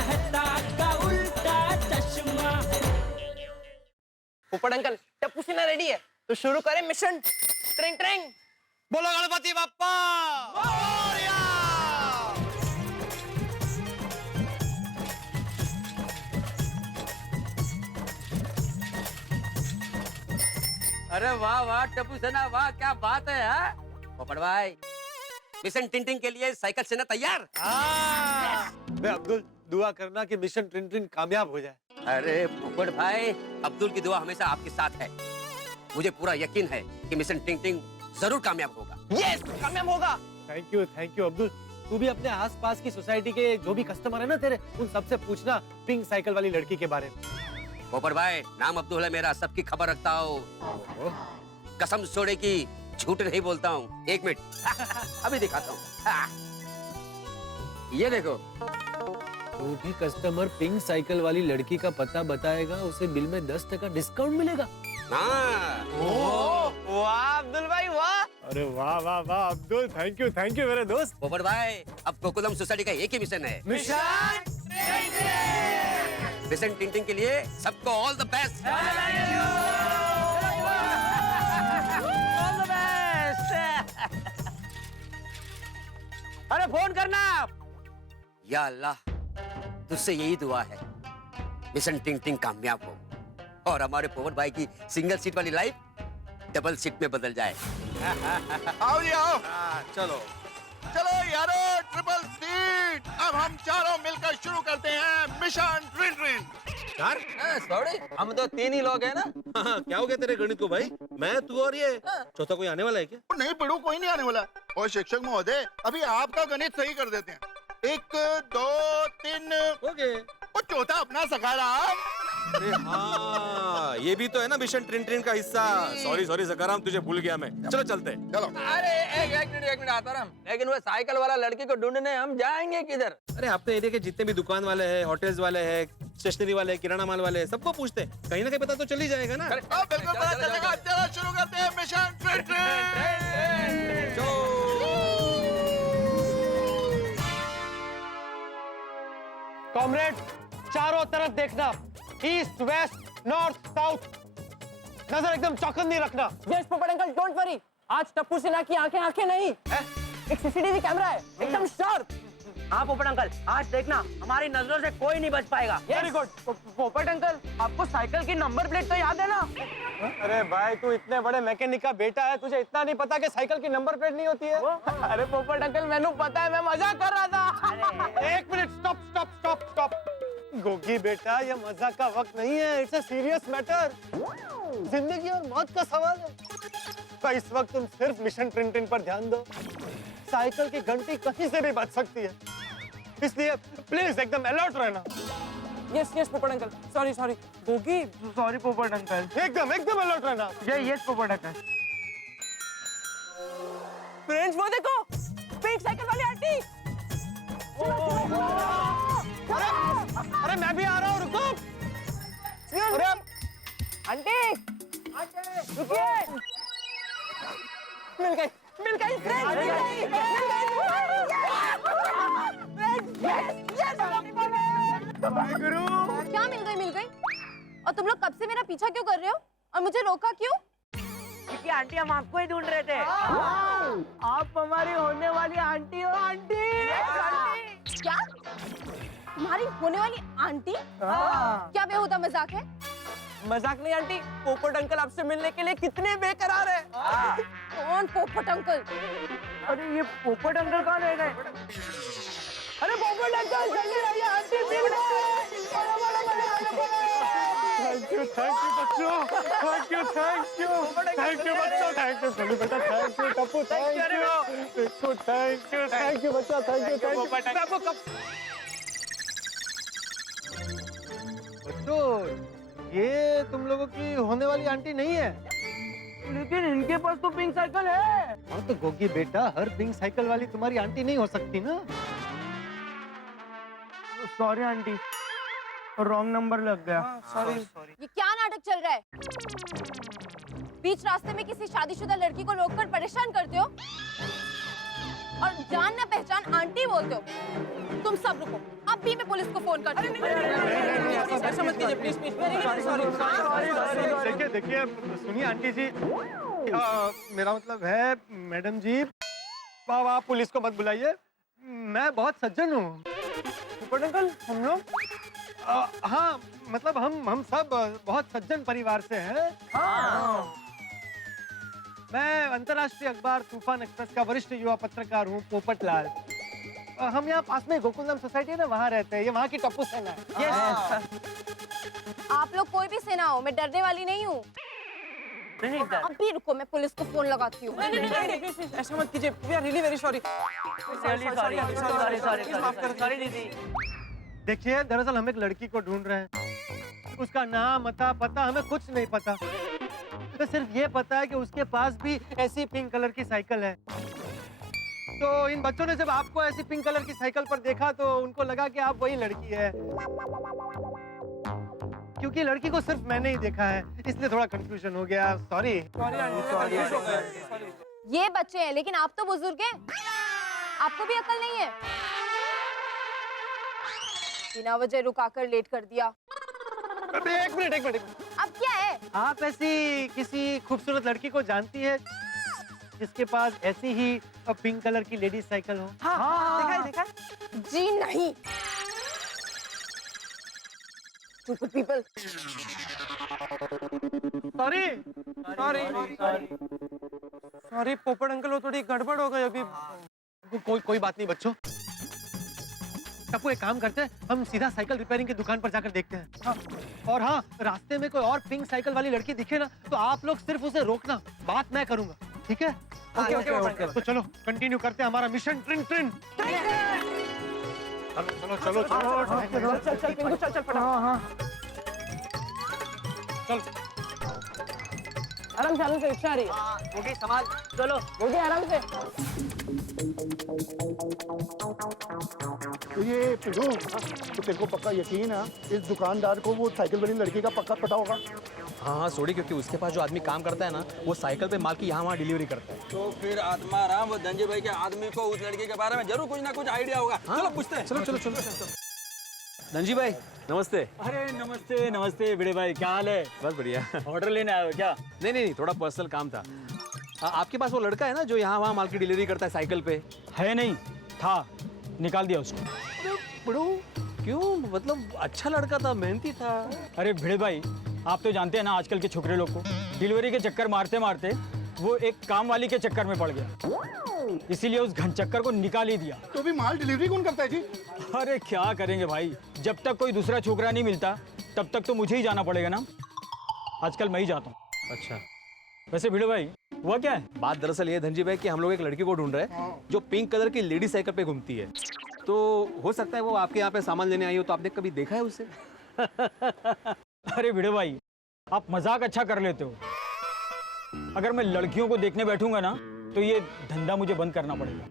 कहता का उल्टा चश्मा। पोपट अंकल टप्पू सेना रेडी है तो शुरू करें मिशन ट्रिंग ट्रिंग। बोलो गणपति बाप्पा मोरया। अरे वाह वाह टप्पू सेना वाह क्या बात है हा? पोपट भाई मिशन टिंटिंग के लिए साइकिल सेना तैयार। बे अब्दुल दुआ करना कि मिशन ट्रिन ट्रिन कामयाब हो जाए। अरे पोपट भाई अब्दुल की दुआ हमेशा आपके साथ है। मुझे पूरा यकीन है कि मिशन टिंटिंग जरूर कामयाब होगा। यस कामयाब होगा। Thank you Abdul. तू भी अपने आसपास की सोसाइटी के जो भी कस्टमर है ना तेरे उन सबसे पूछना पिंक साइकिल वाली लड़की के बारे में। पोपट भाई नाम अब्दुल है मेरा, सबकी खबर रखता हूँ। कसम सोने की झूठ नहीं बोलता हूँ। एक मिनट अभी दिखाता हूँ। ये देखो जो भी कस्टमर पिंक साइकिल वाली लड़की का पता बताएगा उसे बिल में 10% डिस्काउंट मिलेगा। वाह अब्दुल भाई वाह। अरे वाह वाह वाह अब्दुल थैंक यू मेरे दोस्त। पोपट भाई अब कोकुलम सोसाइटी का एक ही मिशन है, मिशन टिंटिंग के लिए सबको ऑल द बेस्ट। अरे फोन करना। या अल्लाह तुझसे यही दुआ है मिशन टिंटिंग कामयाब हो और हमारे पोपट भाई की सिंगल सीट वाली लाइफ डबल सीट में बदल जाए। आओ जी आओ। चलो चलो यारो ट्रिपल सीट। अब हम चारों मिलकर शुरू करते हैं मिशन ट्रिन ट्रिन। यार सॉरी हम तो 3 ही लोग हैं ना। हाँ, क्या हो गया तेरे गणित को भाई? मैं तू और ये चौथा कोई आने वाला है क्या? नहीं पढ़ू कोई नहीं आने वाला। और शिक्षक महोदय अभी आपका गणित सही कर देते हैं। 1 2 3 ओके। और चौथा अपना सखाराम। अरे हाँ ये भी तो है ना मिशन ट्रिन ट्रिन का हिस्सा। सॉरी सकाराम तुझे भूल गया मैं। चलो चलते हैं। चलो। अरे एक मिनट आता हम। लेकिन वो साइकिल वाला लड़की को ढूंढने हम जाएंगे किधर? अरे अपने एरिया के जितने भी दुकान वाले हैं, होटल्स वाले हैं, स्टेशनरी वाले, किराना माल वाले, सबको पूछते हैं। कहीं ना कहीं पता तो चल ही जाएगा ना। बिल्कुल पता चलेगा। चलो शुरू करते हैं मिशन ट्रिन ट्रिन। कॉमरेड चारों तरफ देखना, ईस्ट वेस्ट नॉर्थ साउथ, नजर एकदम चौकन्नी रखना। यस पोपट अंकल डोंट वरी। आज टप्पू सेना की आंखें नहीं एक सीसीटीवी कैमरा है एकदम शार्प। हाँ पोपट अंकल आज देखना हमारी नजरों से कोई नहीं बच पाएगा। Very good. पोपट अंकल आपको साइकिल की नंबर प्लेट तो याद है ना? अरे भाई तू इतने बड़े मैकेनिक का बेटा है, तुझे इतना नहीं पता कि साइकिल की नंबर प्लेट नहीं होती है? अरे पोपट अंकल मैंने पता है, मैं मजाक कर रहा था। एक मिनट स्टॉप। गोगी बेटा ये मजाक का वक्त नहीं है, इट्स अ सीरियस मैटर। जिंदगी और मौत का सवाल है। तो इस वक्त तुम सिर्फ मिशन ट्रिन ट्रिन पर ध्यान दो। साइकिल की घंटी कहीं से भी बज सकती है, इसलिए प्लीज एकदम अलर्ट रहना। यस पोपट अंकल। सॉरी गोगी। सॉरी पोपट अंकल। एकदम अलर्ट रहना। यस पोपट अंकल। फ्रेंड्स वो देखो पिंक साइकिल वाली आंटी। अरे मैं भी आ रहा हूँ, रुको। अरे आंटी रुकिए। मिल गई फ्रेंड्स, मिल गई। गुरु क्या मिल गई? और तुम लोग कब से मेरा पीछा क्यों कर रहे हो और मुझे रोका क्यों? क्योंकि आंटी हम आपको ही ढूंढ रहे थे। आप हमारी होने वाली आंटी हो। आंटी क्या तुम्हारी होने वाली आंटी? क्या बेहुदा मजाक है? मजाक नहीं आंटी, पोपट अंकल आपसे मिलने के लिए कितने बेकरार है। कौन पोपट अंकल? अरे ये पोपट अंकल कहाँ रह गए? अरे पोपट अंकल जल्दी आइए, आंटी मिल गए। थैंक यू बच्चों, थैंक यू बच्चों, थैंक यू सोनी बेटा, thank you Tappu, thank you बच्चा, थैंक यू। बच्चों ये तुम लोगों की होने वाली आंटी नहीं है। लेकिन इनके पास तो पिंक साइकिल है। हाँ तो गोगी बेटा हर पिंक साइकिल वाली तुम्हारी आंटी नहीं हो सकती ना। सॉरी आंटी, रॉन्ग नंबर लग गया। सॉरी। ये क्या नाटक चल रहा है? बीच रास्ते में किसी शादीशुदा लड़की को रोककर परेशान करते हो और जान न पहचान आंटी बोलते हो। तुम सब रुको, अभी मैं पुलिस को फोन करती हूँ। ऐसा मत कीजिए प्लीज प्लीज, सॉरी। देखिए देखिए, सुनिए आंटी जी, मेरा मतलब है मैडम जी, आप पुलिस को मत बुलाइए, मैं बहुत सज्जन हूँ। पोपट अंकल, हम लोग हाँ मतलब हम सब बहुत सज्जन परिवार से हैं। हाँ। मैं अंतर्राष्ट्रीय अखबार तूफान एक्सप्रेस का वरिष्ठ युवा पत्रकार हूँ, पोपट लाल। हम यहाँ पास में गोकुलधाम सोसाइटी है ना, वहाँ रहते हैं। ये वहाँ की टप्पू सेना है। आप लोग कोई भी सेना हो, मैं डरने वाली नहीं हूँ। अभी रुको, मैं पुलिस को फोन लगाती हूँ। ऐसा मत कीजिए, we are really very sorry. Sorry दीदी। देखिए, दरअसल हम एक लड़की को ढूंढ रहे हैं। उसका नाम, अता, पता हमें कुछ नहीं पता। तो सिर्फ ये पता है कि उसके पास भी ऐसी पिंक कलर की साइकिल है। तो इन बच्चों ने जब आपको ऐसी पिंक कलर की साइकिल पर देखा तो उनको लगा कि आप वही लड़की है। क्योंकि लड़की को सिर्फ मैंने ही देखा है, इसलिए थोड़ा कंफ्यूजन हो गया। सॉरी। ये बच्चे हैं, लेकिन आप तो बुजुर्ग हैं। आपको भी अकल नहीं है? बिना वजह रुकाकर लेट कर दिया। एक मिनट। अब क्या है? आप ऐसी किसी खूबसूरत लड़की को जानती है जिसके पास ऐसी ही पिंक कलर की लेडीज साइकिल हो? हाँ, देखा जी नहीं। Stupid people. सॉरी पोपट अंकल, वो थोड़ी गड़बड़ हो गई अभी। कोई बात नहीं बच्चों। टप्पू, एक काम करते हैं, हम सीधा साइकिल रिपेयरिंग की दुकान पर जाकर देखते हैं। हाँ। और हाँ, रास्ते में कोई और पिंक साइकिल वाली लड़की दिखे ना, तो आप लोग सिर्फ उसे रोकना, बात मैं करूंगा, ठीक है? ओके। तो चलो कंटिन्यू करते हैं हमारा मिशन ट्रिन ट्रिन। चलो चल पिंकू, चल फटाफट। हाँ। चल। आराम से रिक्शा आ रही है। होगी संभाल। चलो होगी, आराम से। तो ये पिघो, तो तेरे को पक्का यकीन है इस दुकानदार को वो साइकिल वाली लड़की का पक्का पता होगा? हाँ सोडी, क्योंकि उसके पास जो आदमी काम करता है ना, वो साइकिल पे माल की यहाँ वहाँ डिलीवरी करता है। तो फिर आत्मा राम वो धनजी भाई के आदमी को उस लड़के के बारे में जरूर कुछ ना कुछ आइडिया होगा। चलो पूछते हैं। चलो। धनजी भाई नमस्ते। अरे नमस्ते बड़े भाई, क्या हाल है? बस बढ़िया। ऑर्डर लेने आए हो क्या? नहीं, थोड़ा पर्सनल काम था। आपके पास वो लड़का है ना जो यहाँ वहाँ माल की डिलीवरी करता है साइकिल पे? है नहीं, था, निकाल दिया उसको। क्यों? मतलब अच्छा लड़का था, मेहनती था। अरे भिड़े भाई, आप तो जानते हैं ना आजकल के छोकरे लोग को, डिलीवरी के चक्कर मारते मारते वो एक काम वाली के चक्कर में पड़ गया, इसीलिए उस घन चक्कर को निकाल ही दिया। तो भी माल डिलीवरी कौन करता है जी? अरे क्या करेंगे भाई, जब तक कोई दूसरा छोकरा नहीं मिलता तब तक तो मुझे ही जाना पड़ेगा ना। आजकल मैं ही जाता हूँ। अच्छा, वैसे भिड़े भाई हुआ क्या है? बात दरअसल ये धनजी भाई कि हम लोग एक लड़की को ढूंढ रहे हैं जो पिंक कलर की लेडी साइकिल पे घूमती है। तो हो सकता है वो आपके यहाँ पे सामान लेने आई हो, तो आपने कभी देखा है उसे? अरे भिड़े भाई, आप मजाक अच्छा कर लेते हो। अगर मैं लड़कियों को देखने बैठूंगा ना तो ये धंधा मुझे बंद करना पड़ेगा।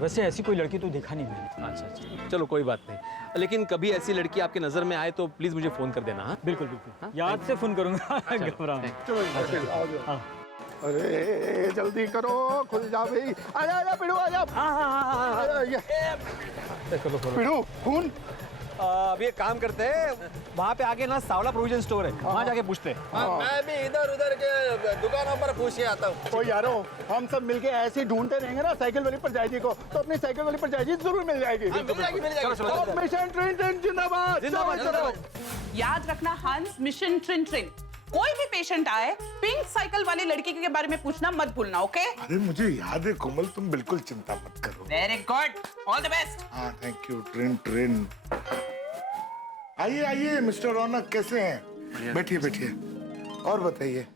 वैसे ऐसी कोई लड़की तो देखा नहीं मैंने। अच्छा, चलो कोई बात नहीं, लेकिन कभी ऐसी लड़की आपकी नजर में आए तो प्लीज मुझे फोन कर देना। हाँ बिल्कुल, याद से फोन करूंगा। घबरा मत। हाँ। अरे जल्दी करो, खुल जा भाई। आजा पिड़ू, आजा। पिड़ू खून। अब ये काम करते हैं, वहाँ पे आगे ना सावला प्रोविजन स्टोर है, वहाँ जाके पूछते हैं। मैं भी इधर उधर के दुकानों पर पूछ के आता हूँ। तो यारो, हम सब मिलके ऐसे ही ढूंढते रहेंगे ना साइकिल वाली परजाई जी को, तो अपनी साइकिल वाली परजाई जी जरूर मिल जाएगी। मिल मिशन ट्रेन ट्रेन जिंदाबाद। याद रखना हंस, मिशन ट्रिन ट्रिन। कोई भी पेशेंट आए, पिंक साइकिल वाली लड़की के बारे में पूछना मत भूलना, ओके? अरे मुझे याद है कोमल, तुम बिल्कुल चिंता मत करो। Very good, all the best. हाँ थैंक यू। ट्रेन आइए मिस्टर रौनक, कैसे हैं? बैठिए। और बताइए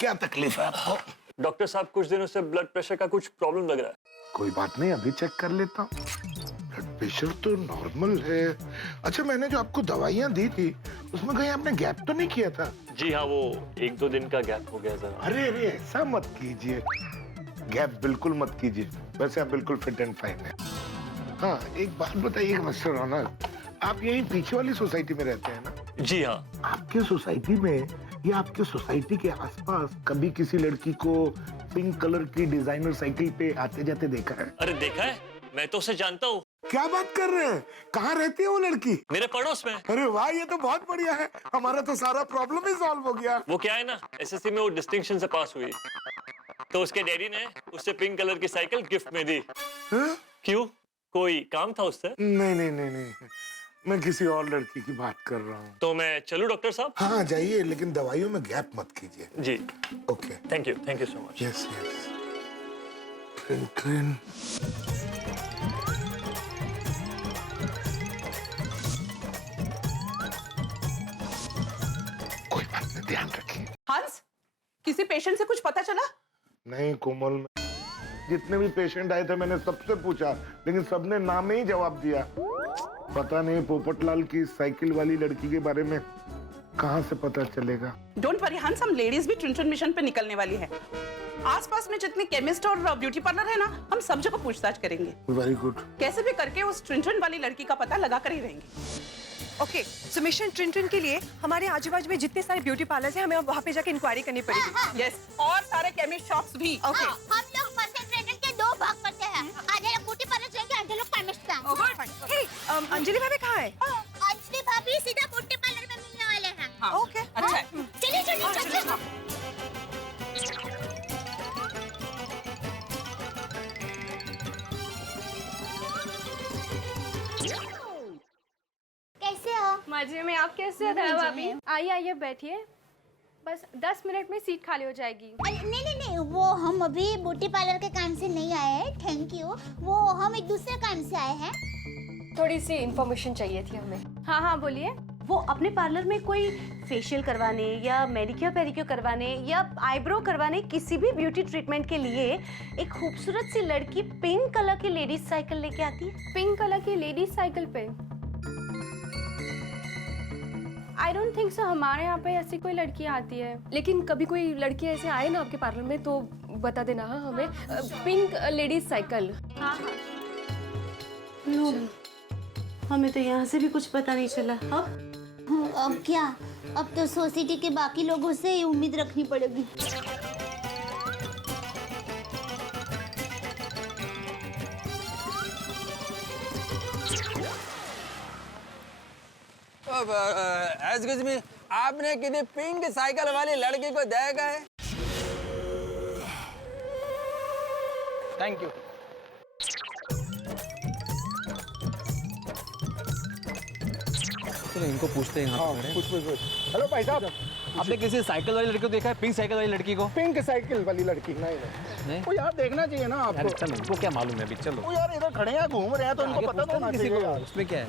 क्या तकलीफ है आपको? डॉक्टर साहब, कुछ दिनों से ब्लड प्रेशर का कुछ प्रॉब्लम लग रहा है। कोई बात नहीं, अभी चेक कर लेता हूँ। ब्लड प्रेशर तो नॉर्मल है। अच्छा, मैंने जो आपको दवाइयाँ दी थी उसमें कहीं आपने गैप तो नहीं किया था? जी हाँ, वो 1-2 दिन का गैप हो गया जरा। अरे ऐसा मत कीजिए, गैप बिल्कुल मत कीजिए। वैसे आप बिल्कुल फिट एंड फाइन है। हाँ, एक बात बताइए मिस्टर रौनक, आप यही पीछे वाली सोसाइटी में रहते हैं ना? जी हाँ। आपके सोसाइटी में या आपके सोसाइटी के आसपास कभी किसी लड़की को पिंक कलर की डिजाइनर साइकिल पे आते जाते देखा है? अरे देखा है, मैं तो उसे जानता हूँ। क्या बात कर रहे हैं? कहाँ रहती है वो लड़की? मेरे पड़ोस में। अरे वाह, ये तो बहुत बढ़िया है। हमारा तो सारा प्रॉब्लम ही सॉल्व हो गया। वो क्या है ना, एसएससी में वो डिस्टिंक्शन से पास हुई, तो उसके डैडी ने उससे पिंक कलर की साइकिल गिफ्ट में दी। हाँ? क्यों, कोई काम था उससे? नहीं नहीं नहीं नहीं, मैं किसी और लड़की की बात कर रहा हूँ। तो मैं चलूं डॉक्टर साहब? हाँ जाइए, लेकिन दवाइयों में गैप मत कीजिए। जी okay, thank you so much. Yes yes. Train train. कोई बात नहीं, ध्यान रखिए। हंस, किसी पेशेंट से कुछ पता चला? नहीं कोमल, जितने भी पेशेंट आए थे मैंने सबसे पूछा, लेकिन सबने नाम ही जवाब दिया। पता नहीं पोपटलाल की साइकिल वाली लड़की के बारे में कहाँ से पता चलेगा। डोंट वरी हंस, हम लेडीज भी ट्रिंटन मिशन पे निकलने वाली है। आसपास में जितने केमिस्ट और ब्यूटी पार्लर है ना, हम सब जगह पूछताछ करेंगे। Very good. कैसे भी करके उस ट्रिंटन वाली लड़की का पता लगा कर ही रहेंगे। ओके, सो मिशन ट्रिंटन के लिए हमारे आजू बाजू में जितने सारे ब्यूटी पार्लर्स हैं, हमें अब वहाँ पे जाके इंक्वायरी करनी पड़ेगी। यस, और सारे केमिस्ट शॉप्स भी। ओके, हम लोग मशन ट्रिंटन के 2 भाग करते हैं। आधे लोग ब्यूटी पार्लर जाएंगे, आधे लोग केमिस्ट बैंक। हे, अंजलि भाभी कहाँ है? अंजलि भाभी सीधा ब्यूटी पार्लर में मिलने वाले हैं। ओके, अच्छा है। चलिए चलिए चलिए। कैसे हो? मजे में। आप कैसे हो भाभी? आइए आइए बैठिए, बस 10 मिनट में सीट खाली हो जाएगी। नहीं नहीं नहीं, वो हम अभी ब्यूटी पार्लर के काम से नहीं आए हैं, थैंक यू। वो हम एक दूसरे काम से आए हैं। थोड़ी सी इन्फॉर्मेशन चाहिए थी हमें। हाँ हाँ बोलिए। वो अपने पार्लर में कोई फेशियल करवाने या मैनिक्योर पेडिक्योर करवाने या आईब्रो करवाने, किसी भी ब्यूटी ट्रीटमेंट के लिए एक खूबसूरत सी लड़की पिंक कलर की लेडीज साइकिल लेके आती है। पिंक कलर की लेडीज साइकिल पे? आई डोंट थिंक सो, हमारे यहाँ पे ऐसी कोई लड़की आती है। लेकिन कभी कोई लड़की ऐसे आए ना आपके पार्लर में तो बता देना। हाँ हमें पिंक लेडीज साइकिल। हाँ हाँ। हमें तो यहाँ से भी कुछ पता नहीं चला। अब क्या, अब तो सोसाइटी के बाकी लोगों से ही उम्मीद रखनी पड़ेगी। एक्सक्यूज मी, आपने किसी पिंक साइकिल वाली लड़की को देखा है? Thank you. चलो इनको पूछते हैं यहाँ पे खड़े। कुछ। हेलो भाई साहब, आपने किसी साइकिल वाली लड़की को देखा है? पिंक साइकिल वाली लड़की को? पिंक साइकिल वाली लड़की? नहीं नहीं? वो यार देखना चाहिए ना यार आपको। चलो, इनको क्या मालूम है अभी, चलो। वो यार इधर खड़े हैं, घूम रहे हैं, तो इनको पता तो होना किसी चाहिए को, यार। उसमें क्या है?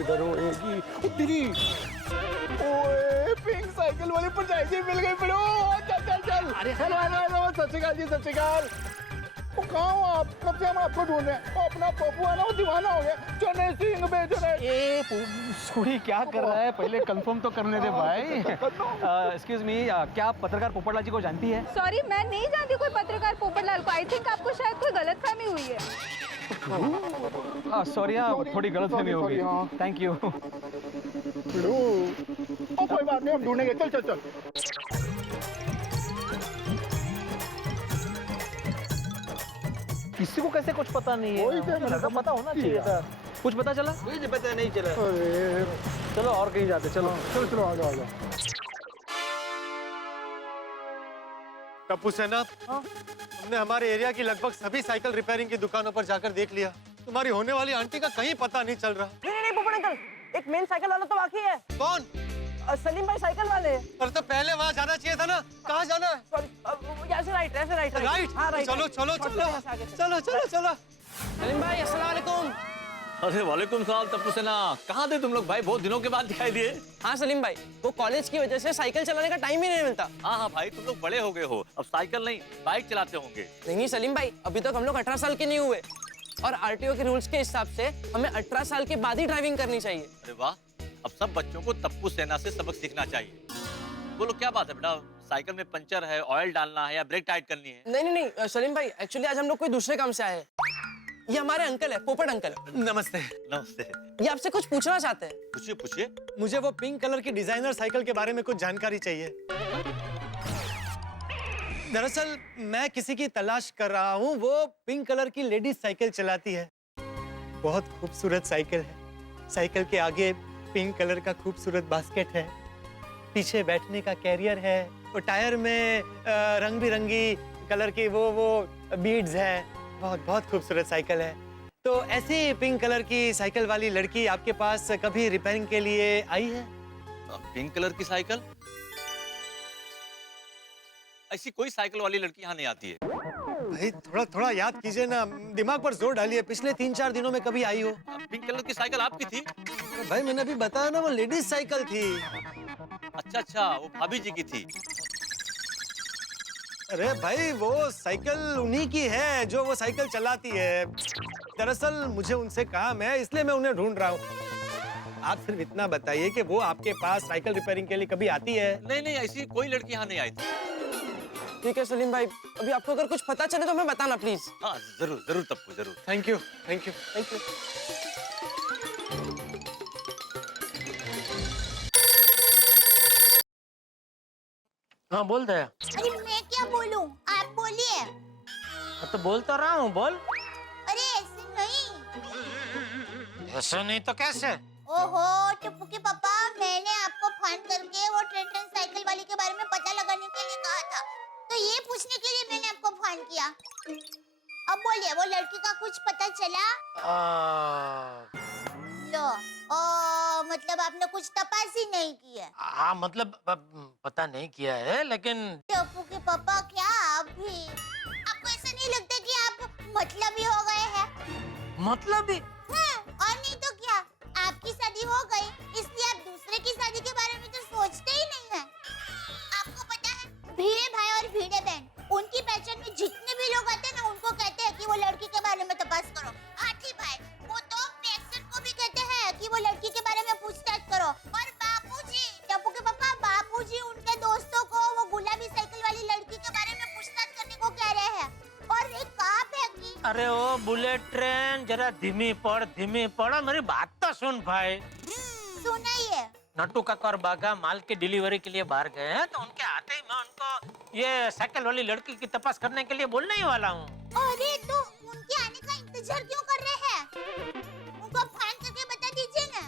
इधर होएगी तेरी। ओए पिंक साइकिल वाली पर जाएगी, मिल गई फिर। चल चल चल। अरे हेलो हेलो, सत श्री अकाल जी, सत श्री अकाल। वो कहाँ हो आप? कब से हम आपको ढूंढ रहे हैं। वो अपना पप्पू है ना, वो दीवाना हो गया, चने सिंह बेच रहे। ये सूरी क्या कर रहा है? पहले कंफर्म तो करने दे भाई। एक्सक्यूज मी, क्या आप पत्रकार पोपटलाल जी को जानती है? सॉरी, मैं नहीं जानती कोई पत्रकार पोपटलाल को। आई थिंक आपको शायद कोई गलतफहमी हुई है। सॉरी, थोड़ी गलतफहमी हो गई। Thank you. कोई बात नहीं, हम ढूंढेंगे। चल चल चल। किसी को कैसे कुछ पता नहीं है? वही तो लगा, पता होना चाहिए था। कुछ पता चला? मुझे पता नहीं चला। अरे चलो और कहीं जाते, चलो चलो चलो, आ जाओ आ जाओ। टप्पू सेना, हमने हमारे एरिया की लगभग सभी साइकिल रिपेयरिंग की दुकानों पर जाकर देख लिया। तुम्हारी होने वाली आंटी का कहीं पता नहीं चल रहा। नहीं पोपट अंकल, एक मेन साइकिल वाला तो बाकी है। कौन? सलीम भाई साइकिल वाले। पर तो पहले वहाँ जाना चाहिए था ना। कहाँ जाना है? सॉरी, ऐसे राइट, ऐसे राइट। राइट? हाँ राइट। चलो चलो चलो चलो चलो चलो। सलीम भाई अस्सलाम वालेकुम। अरे वालेकुम सलाम टप्पू सेना, कहाँ थे तुम लोग भाई? बहुत दिनों के बाद दिखाई दिए। हाँ सलीम भाई, वो कॉलेज की वजह से साइकिल चलाने का टाइम ही नहीं मिलता। हाँ हाँ भाई, तुम लोग बड़े हो गए हो, अब साइकिल नहीं बाइक चलाते होंगे। नहीं सलीम भाई, अभी तक हम लोग 18 साल के नहीं हुए और आरटीओ के रूल्स के हिसाब से हमें 18 साल के बाद ही ड्राइविंग करनी चाहिए। अरे वाह, अब सब बच्चों को टप्पू सेना से सबक सीखना चाहिए। बोलो क्या बात है बेटा, साइकिल में पंचर है, ऑयल डालना है या ब्रेक टाइट करनी है। नहीं नहीं नहीं सलीम भाई, एक्चुअली आज हम लोग कोई दूसरे काम से आए हैं। ये हमारे अंकल है, पोपट अंकल। नमस्ते। नमस्ते। ये आपसे कुछ पूछना चाहते हैं। पूछिए पूछिए। मुझे वो पिंक कलर की डिजाइनर साइकिल के बारे में कुछ जानकारी चाहिए। दरअसल मैं किसी की तलाश कर रहा हूँ, वो पिंक कलर की लेडीज साइकिल चलाती है। बहुत खूबसूरत साइकिल है। साइकिल के आगे पिंक कलर का खूबसूरत बास्केट है, पीछे बैठने का कैरियर है, और टायर में रंग बिरंगी कलर की वो बीड्स है। बहुत बहुत खूबसूरत साइकिल है। तो ऐसी पिंक कलर की साइकिल वाली लड़की आपके पास कभी रिपेयरिंग के लिए आई है? पिंक कलर की साइकिल? ऐसी कोई साइकिल वाली लड़की यहाँ नहीं आती है। भाई थोड़ा थोड़ा याद कीजिए ना, दिमाग पर जोर डालिए। पिछले 3-4 दिनों में कभी आई हो? पिंक कलर की साइकिल आपकी थी? भाई मैंने अभी बताया ना, वो लेडीज साइकिल थी। अच्छा, वो भाभी जी की थी। अरे भाई वो साइकिल उन्हीं की है जो वो साइकिल चलाती है। दरअसल मुझे उनसे काम है, इसलिए मैं उन्हें ढूंढ रहा हूँ। आप सिर्फ इतना बताइए कि वो आपके पास साइकिल रिपेयरिंग के लिए कभी आती है? नहीं, ऐसी कोई लड़की यहाँ नहीं आई थी। ठीक है सलीम भाई, अभी आपको अगर कुछ पता चले तो हमें बताना प्लीज। हाँ जरूर तब्बू, जरूर। Thank you. हाँ बोल दया। अरे मैं क्या बोलूं, आप बोलिए। तो बोल तो रहा हूँ, बोल। अरे ऐसे नहीं। ऐसा नहीं तो कैसे? ओहो टप्पू के पापा, मैंने आपको फोन करके वो ट्रेंटन साइकिल वाली के बारे में पता लगाने के लिए कहा था, तो ये पूछने के लिए मैंने आपको फोन किया। अब बोलिए, वो लड़की का कुछ पता चला? लो, मतलब आपने कुछ तपास ही नहीं किया? हाँ मतलब पता नहीं किया है, लेकिन टप्पू के पापा क्या आप भी, आपको ऐसा नहीं लगता कि आप मतलबी हो गए हैं? मतलब ही? और नहीं तो क्या, आपकी शादी हो गई, इसलिए आप दूसरे की शादी के बारे में तो सोचते ही नहीं हैं। आपको पता है, भीड़े भाई और भीड़े बहन, उनकी पहचान में जितने भी लोग आते हैं ना, उनको कहते हैं कि वो लड़की के बारे में तपास करो। हाथी भाई, वो तो पैक्सन को भी कहते हैं कि वो लड़की के बारे में पूछताछ करो। और बापूजी, टप्पू के पापा, बापूजी उनके दोस्तों को वो गुलाबी साइकिल वाली लड़की के बारे में पूछताछ करने को कह रहे हैं। और एक कहावत है कि अरे ओ बुलेट ट्रेन, जरा धीमी पड़, मेरी बात तो सुन भाई। सुनाइए। नट्टू काका और बागा माल के डिलीवरी के लिए बाहर गए हैं, तो उनके आते ही मैं उनको ये साइकिल वाली लड़की की तपास करने के लिए बोलने ही वाला हूँ। अरे तो उनके आने का इंतजार क्यों कर रहे हैं? उनको फोन करके बता दीजिए ना।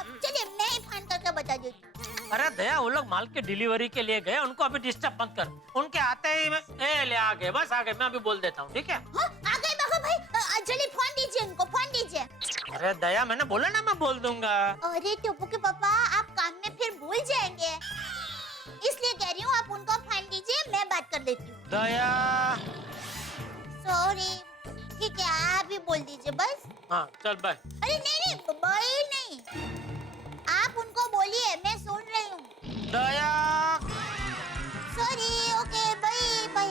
अब चलिए मैं ही फोन करके बता देती हूँ। अरे दया, वो लोग माल के डिलीवरी के लिए गए, उनको अभी डिस्टर्ब मत कर। उनके आते ही मैं आ गए, बस आ गए। मैं अभी बोल देता हूँ, ठीक है? हाँ, आ गए बागा भाई, जल्दी फोन दीजिए उनको, फोन दीजिए। अरे दया, मैंने बोला ना मैं बोल दूंगा। अरे टप्पू के पापा, आप काम में फिर भूल जाएंगे, इसलिए कह रही हूँ आप उनको फोन दीजिए, मैं बात कर लेती हूँ। दया सॉरी, ठीक है आप ही बोल दीजिए बस। हाँ चल बाय। अरे नहीं बाय नहीं, आप उनको बोलिए, मैं सुन रही हूँ। दया सॉरी, ओके बाय बाय।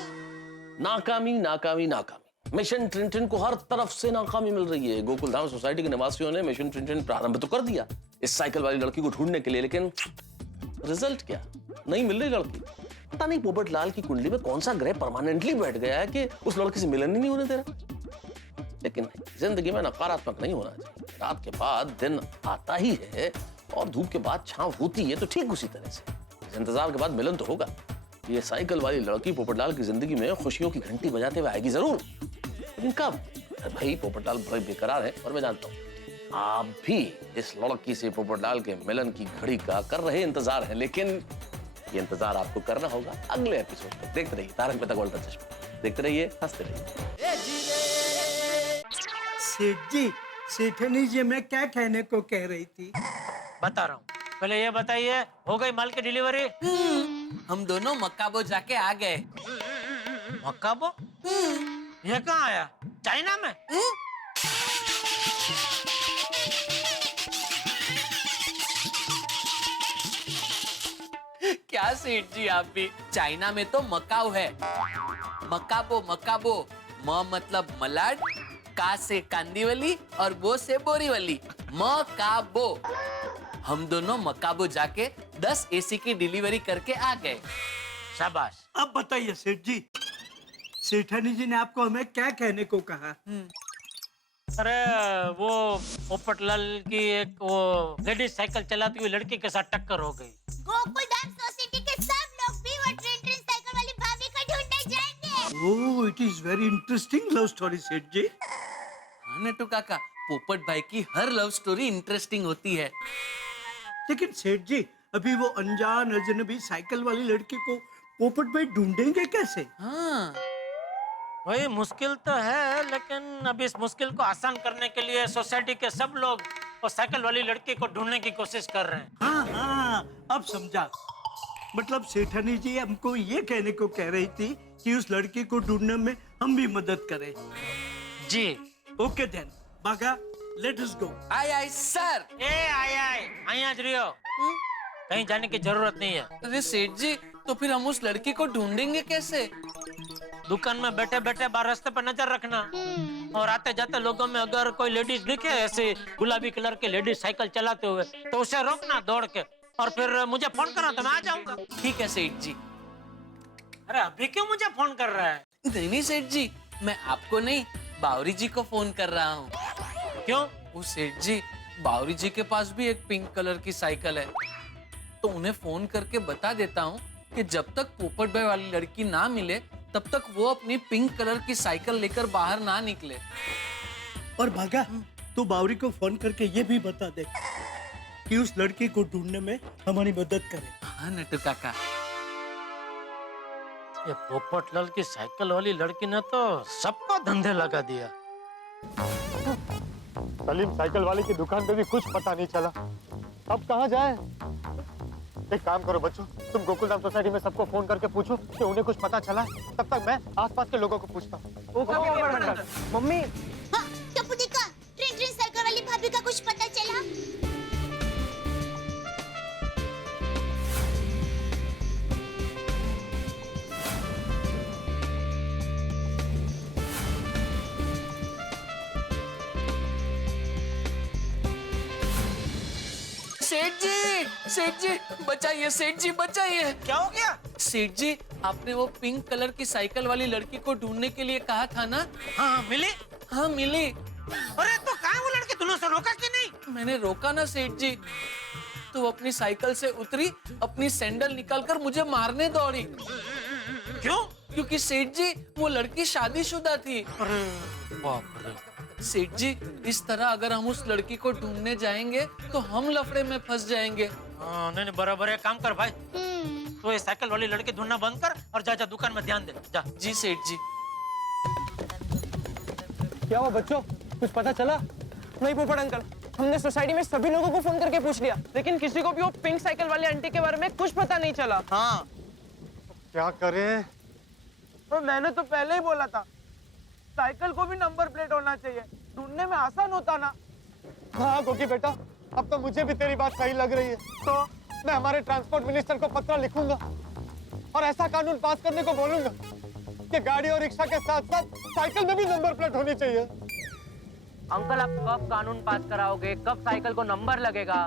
नाकामी। मिशन ट्रिंटन को हर तरफ से नाकामी मिल रही है। गोकुलधाम सोसाइटी के निवासियों ने मिशन ट्रिंटन प्रारंभ तो कर दिया इस साइकिल वाली लड़की को ढूंढने के लिए, लेकिन रिजल्ट क्या? नहीं मिल रही लड़की। पता नहीं पोपट लाल की कुंडली में कौन सा ग्रह परमानेंटली बैठ गया है कि उस लड़की से मिलन ही नहीं होने दे रहा। लेकिन जिंदगी में नकारात्मक नहीं होना चाहिए। रात के बाद दिन आता ही है और धूप के बाद छांव होती है, तो ठीक उसी तरह से इस इंतजार के बाद मिलन तो होगा। ये साइकिल वाली लड़की पोपटलाल की जिंदगी में खुशियों की घंटी बजाते हुए आएगी जरूर, लेकिन कब? भाई पोपटलाल बड़े बेकरार है, और मैं जानता हूँ आप भी इस लड़की से पोपटलाल के मिलन की घड़ी का कर रहे इंतजार है, लेकिन ये इंतजार आपको करना होगा अगले एपिसोड में। देखते रहिए तारक मेहता का उल्टा चश्मा, देखते रहिए, हंसते रहिए। सेठ जी, सेठनी जी मैं क्या कहने को कह रही थी? बता रहा हूँ, पहले ये बताइए, हो गई माल की डिलीवरी? हम दोनों मक्काबो जाके आ गए। मक्काबो? ये कहाँ आया? चाइना में? क्या सेठ जी, आप भी? चाइना में तो मकाऊ है। मकाबो, म मतलब मलाड, का से कांदीवली और बो से बोरीवली, मकाबो। हम दोनों मकाबो जाके 10 एसी की डिलीवरी करके आ गए। शाबाश। अब बताइए सेठ जी, सेठानी जी ने आपको हमें क्या कहने को कहा? अरे वो पोपटलाल की एक वो लेडीज साइकिल चलाती हुई लड़की के साथ टक्कर हो गई। गोकुलधाम सोसाइटी के सब लोग भी वो ट्रिन साइकिल वाली भाभी को ढूंढने जाएंगे। Oh, it is very interesting love story Seth ji. हाँ नट्टू काका, पोपट भाई की हर लव स्टोरी इंटरेस्टिंग होती है। लेकिन सेठ जी, अभी वो अनजान अजनबी साइकिल वाली लड़की को पोपट भाई ढूंढेंगे कैसे? हाँ वही मुश्किल तो है, लेकिन अभी इस मुश्किल को आसान करने के लिए सोसाइटी के सब लोग वो साइकिल वाली लड़की को ढूंढने की कोशिश कर रहे हैं। हाँ हाँ, अब समझा। मतलब सेठानी जी हमको ये कहने को कह रही थी कि उस लड़की को ढूंढने में हम भी मदद करें। जी। ओके देन, बागा, लेट अस गो। आय आय सर। आया रियो, कहीं जाने की जरूरत नहीं है। अरे सेठ जी, तो फिर हम उस लड़की को ढूंढेंगे कैसे? दुकान में बैठे बैठे बाहर रास्ते पर नजर रखना, और आते जाते लोगों में अगर कोई लेडीज दिखे ऐसे गुलाबी कलर के लेडीज साइकिल चलाते हुए, तो उसे रोकना दौड़ के, और फिर मुझे फोन करना तो मैं आ जाऊंगा। ठीक है सेठ जी। अरे अभी क्यों मुझे फोन कर रहा है? नहीं सेठ जी, मैं आपको नहीं बावरी जी को फोन कर रहा हूँ। क्यों? वो सेठ जी, बावरी जी के पास भी एक पिंक कलर की साइकिल है, तो उन्हें फोन करके बता देता हूँ कि जब तक पोपट भाई वाली लड़की ना मिले तब तक वो अपनी पिंक कलर की साइकिल लेकर बाहर ना निकले। और भागा, तो बावरी को फोन करके ये भी बता दे कि उस लड़की को ढूंढने में हमारी मदद करे। हाँ नट्टू काका। ये पोपटलाल की साइकिल वाली लड़की ने तो सबको धंधे लगा दिया। सलीम, साइकिल वाले की दुकान पे भी कुछ पता नहीं चला, अब कहाँ जाए? एक काम करो बच्चों, तुम गोकुलधाम सोसाइटी में सबको फोन करके पूछो कि उन्हें कुछ पता चला, तब तक मैं आसपास के लोगों को पूछता हूँ। मम्मी, हाँ, टप्पू दिखा, ट्रिन साइकिल वाली भाभी का कुछ पता चला? सेठ जी बचाइए, सेठ जी बचाइए। क्या हो गया? सेठ जी, आपने वो पिंक कलर की साइकिल वाली लड़की को ढूंढने के लिए कहा था ना? हाँ मिली। हाँ मिली। अरे तो कहाँ वो लड़की, तूने उसे रोका कि नहीं? मैंने रोका ना सेठ जी, तो वो अपनी साइकिल से उतरी, अपनी सैंडल निकालकर मुझे मारने दौड़ी। क्यों? क्योंकि सेठ जी वो लड़की शादीशुदा थी। अरे बाप रे। सेठ जी, इस तरह अगर हम उस लड़की को ढूंढने जाएंगे तो हम लफड़े में फंस जाएंगे। हाँ नहीं बराबर है, काम कर भाई, तो ये साइकिल वाली लड़की ढूंढना बंद कर और जा जा दुकान में ध्यान दे जा। जी सेठ जी। क्या हुआ बच्चों, कुछ पता चला? नहीं पोपट अंकल, हमने सोसाइटी में सभी लोगों को फोन करके पूछ लिया, लेकिन किसी को भी वो पिंक साइकिल वाली आंटी के बारे में कुछ पता नहीं चला। हाँ क्या करें? तो मैंने तो पहले ही बोला था, साइकिल को भी नंबर प्लेट होना चाहिए, ढूंढने में आसान होता ना। हाँ गोगी बेटा, अब तो मुझे भी तेरी बात सही लग रही है। तो मैं हमारे ट्रांसपोर्ट मिनिस्टर को पत्र लिखूंगा और ऐसा कानून पास करने को बोलूंगा कि गाड़ी और रिक्शा के साथ साथ साइकिल में भी नंबर प्लेट होनी चाहिए। अंकल, आप कब कानून पास कराओगे? कब साइकिल को नंबर लगेगा?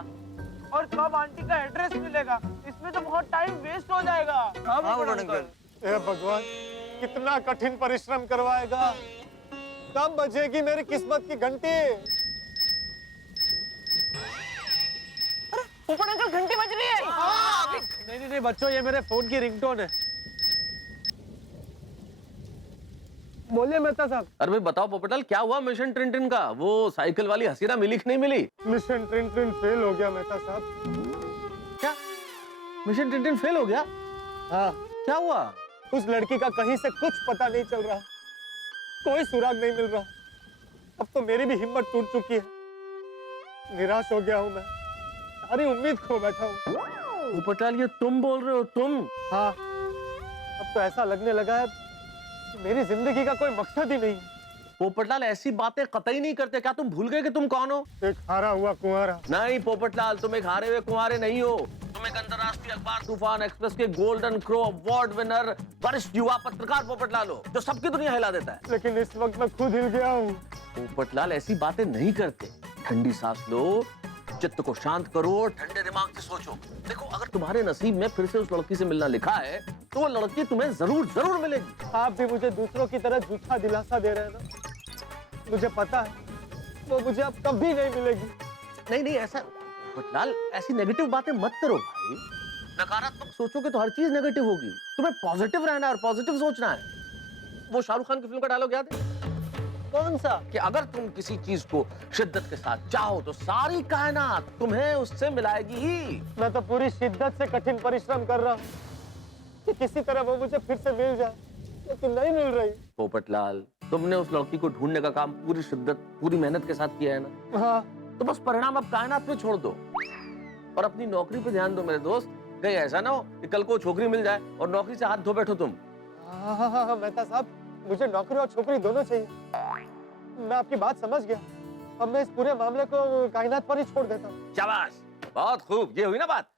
और कब आंटी का एड्रेस मिलेगा? इसमें तो बहुत टाइम वेस्ट हो जाएगा। हाँ अंकल। हे भगवान, कितना कठिन परिश्रम करवाएगा। कब बजेगी मेरी किस्मत की घंटी? पोपट अंकल, घंटी बज रही है। नहीं बच्चों, ये मेरे फोन की रिंगटोन है। बोलिए मेहता साहब। अरे भाई बताओ पोपटलाल, क्या हुआ मिशन ट्रिंटिन का? वो साइकिल वाली हसीना मिली कि नहीं मिली? मिशन ट्रिंटिन फेल हो गया मेहता साहब। क्या मिशन ट्रिंटिन फेल हो गया? हाँ। क्या हुआ? उस लड़की का कहीं से कुछ पता नहीं चल रहा, कोई सुराग नहीं मिल रहा। अब तो मेरी भी हिम्मत टूट चुकी है, निराश हो गया हूँ मैं, सारी उम्मीद खो बैठा हूँ। पोपटलाल, ये तुम बोल रहे हो? तुम? हाँ, अब तो ऐसा लगने लगा है कि मेरी जिंदगी का कोई मकसद ही नहीं। पोपटलाल, ऐसी बातें कतई नहीं करते। क्या तुम भूल गए कि तुम कौन हो? एक हारा हुआ कुंवारा। नहीं पोपटलाल, तुम एक हारे हुए कुंवारे नहीं हो। तुम एक अंतरराष्ट्रीय अखबार तूफान एक्सप्रेस के गोल्डन क्रो अवार्ड विनर वरिष्ठ युवा पत्रकार पोपटलाल हो, जो सबकी दुनिया हिला देता है। लेकिन इस वक्त मैं खुद हिल गया हूँ। पोपटलाल, ऐसी बातें नहीं करते। ठंडी सांस लो, चित्त को शांत करो, ठंडे दिमाग से सोचो। देखो अगर तुम्हारे नसीब में फिर से उस लड़की से मिलना लिखा है तो वो लड़की तुम्हें जरूर जरूर मिलेगी। आप भी मुझे दूसरों की तरह झूठा दिलासा दे रहे हैं ना। मुझे पता है वो मुझे अब कभी नहीं मिलेगी। नहीं नहीं ऐसा लाल, ऐसी नेगेटिव बातें मत करो भाई। नकारात्मक सोचोगे तो हर चीज नेगेटिव होगी। तुम्हें पॉजिटिव रहना है और पॉजिटिव सोचना है। वो शाहरुख खान की फिल्म का डायलॉग याद है? कौन सा? कि अगर तुम किसी चीज को शिद्दत के साथ चाहो तो सारी कायनात तुम्हें उससे मिलाएगी ही। मैं तो पूरी शिद्दत से कठिन परिश्रम कर रहा हूँ कि किसी तरह वो मुझे फिर से मिल जाए, लेकिन नहीं मिल रही। पोपटलाल, तुमने उस लड़की को ढूंढने का काम पूरी शिद्दत पूरी मेहनत के साथ किया है ना। हाँ। तो बस परिणाम अब कायनात पे छोड़ दो और अपनी नौकरी पे ध्यान दो मेरे दोस्त। कहीं ऐसा ना हो कि कल को छोकरी मिल जाए और नौकरी से हाथ धो बैठो तुम। हाँ, मेहता साहब, मुझे नौकरी और छोकरी दोनों चाहिए। मैं आपकी बात समझ गया। अब मैं इस पूरे मामले को कायनात पर ही छोड़ देता हूँ। शाबाश, बहुत खूब, ये हुई ना बात।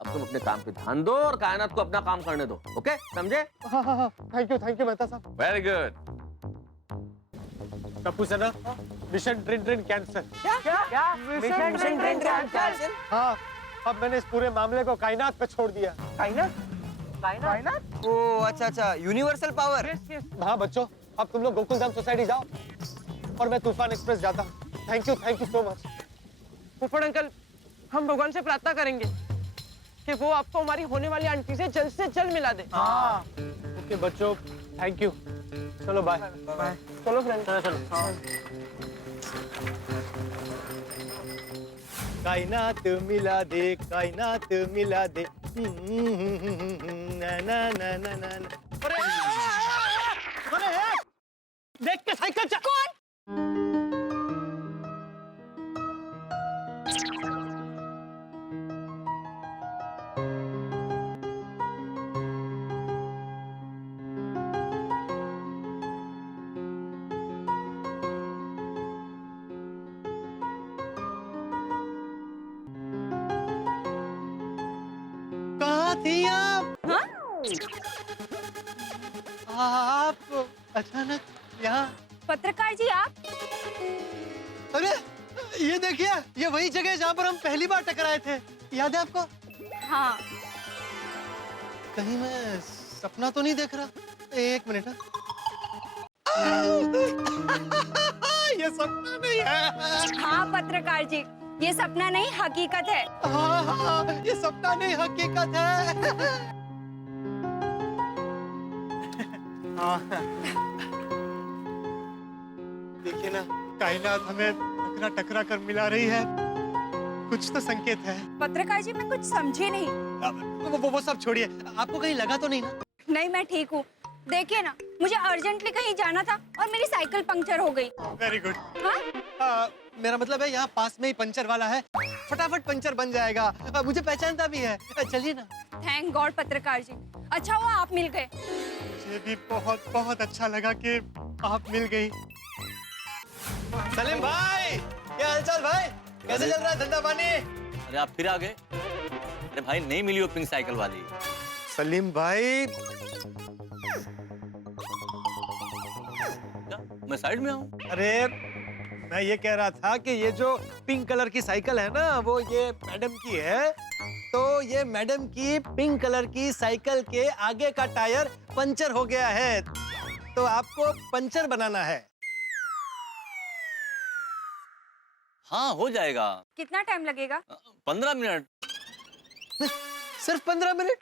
अब तुम अपने काम पे ध्यान दो और कायनात को अपना काम करने दो। ओके, समझे? हाँ, थैंक यू मेहता साहब। Very good. टप्पू सेना, मिशन ट्रिन ट्रिन कैंसिल। क्या? मिशन ट्रिन ट्रिन कैंसिल? हाँ, अब मैंने इस पूरे मामले को कायनात पे छोड़ दिया। कायनात? ओह अच्छा, यूनिवर्सल पावर। हाँ बच्चों, अब तुम लोग गोकुलधाम सोसाइटी जाओ और मैं तूफान एक्सप्रेस जाता हूँ। Thank you so much. फुफड़ अंकल, हम भगवान से प्रार्थना करेंगे कि वो आपको हमारी होने वाली आंटी से जल्द मिला दे। हाँ। ओके बच्चों, थैंक यू। चलो बाय। बाय। चलो फ्रेंड। चलो। कायनात मिला दे, कायनात मिला दे। ना ना ना ना ना। अरे देख के साइकिल चल। कौन? कहाँ थी आप? हाँ? आप अचानक यहाँ? पत्रकार जी आप? अरे ये देखिए, ये वही जगह है जहाँ पर हम पहली बार टकराए थे। याद है आपको? हाँ। कहीं मैं सपना तो नहीं देख रहा? एक मिनट। ये सपना नहीं है। हाँ पत्रकार जी, ये सपना नहीं हकीकत है। हाँ, ये सपना नहीं हकीकत है। देखिए ना, कायनात हमें टकरा कर मिला रही है। कुछ तो संकेत है। पत्रकार जी मैं कुछ समझी नहीं। वो सब छोड़िए, आपको कहीं लगा तो नहीं ना? नहीं, मैं ठीक हूँ। देखिए ना, मुझे अर्जेंटली कहीं जाना था और मेरी साइकिल पंक्चर हो गई। Very good. हाँ? मेरा मतलब है यहाँ पास में ही पंचर वाला है, फटाफट पंचर बन जाएगा। मुझे पहचानता भी है। चलिए ना। थैंक गॉड पत्रकार जी, अच्छा हुआ आप मिल गए। मुझे भी बहुत बहुत अच्छा लगा कि आप मिल गई। सलीम भाई, क्या हालचाल भाई? कैसे चल रहा है धंधा पानी? अरे आप फिर आ गए? अरे भाई नहीं मिली वो पिंक साइकिल वाली। सलीम भाई, मैं साइड में हूँ। अरे मैं ये कह रहा था कि ये जो पिंक कलर की साइकिल है ना, वो ये मैडम की है। तो ये मैडम की पिंक कलर की साइकिल के आगे का टायर पंचर हो गया है, तो आपको पंचर बनाना है। हाँ हो जाएगा। कितना टाइम लगेगा? 15 मिनट। सिर्फ 15 मिनट?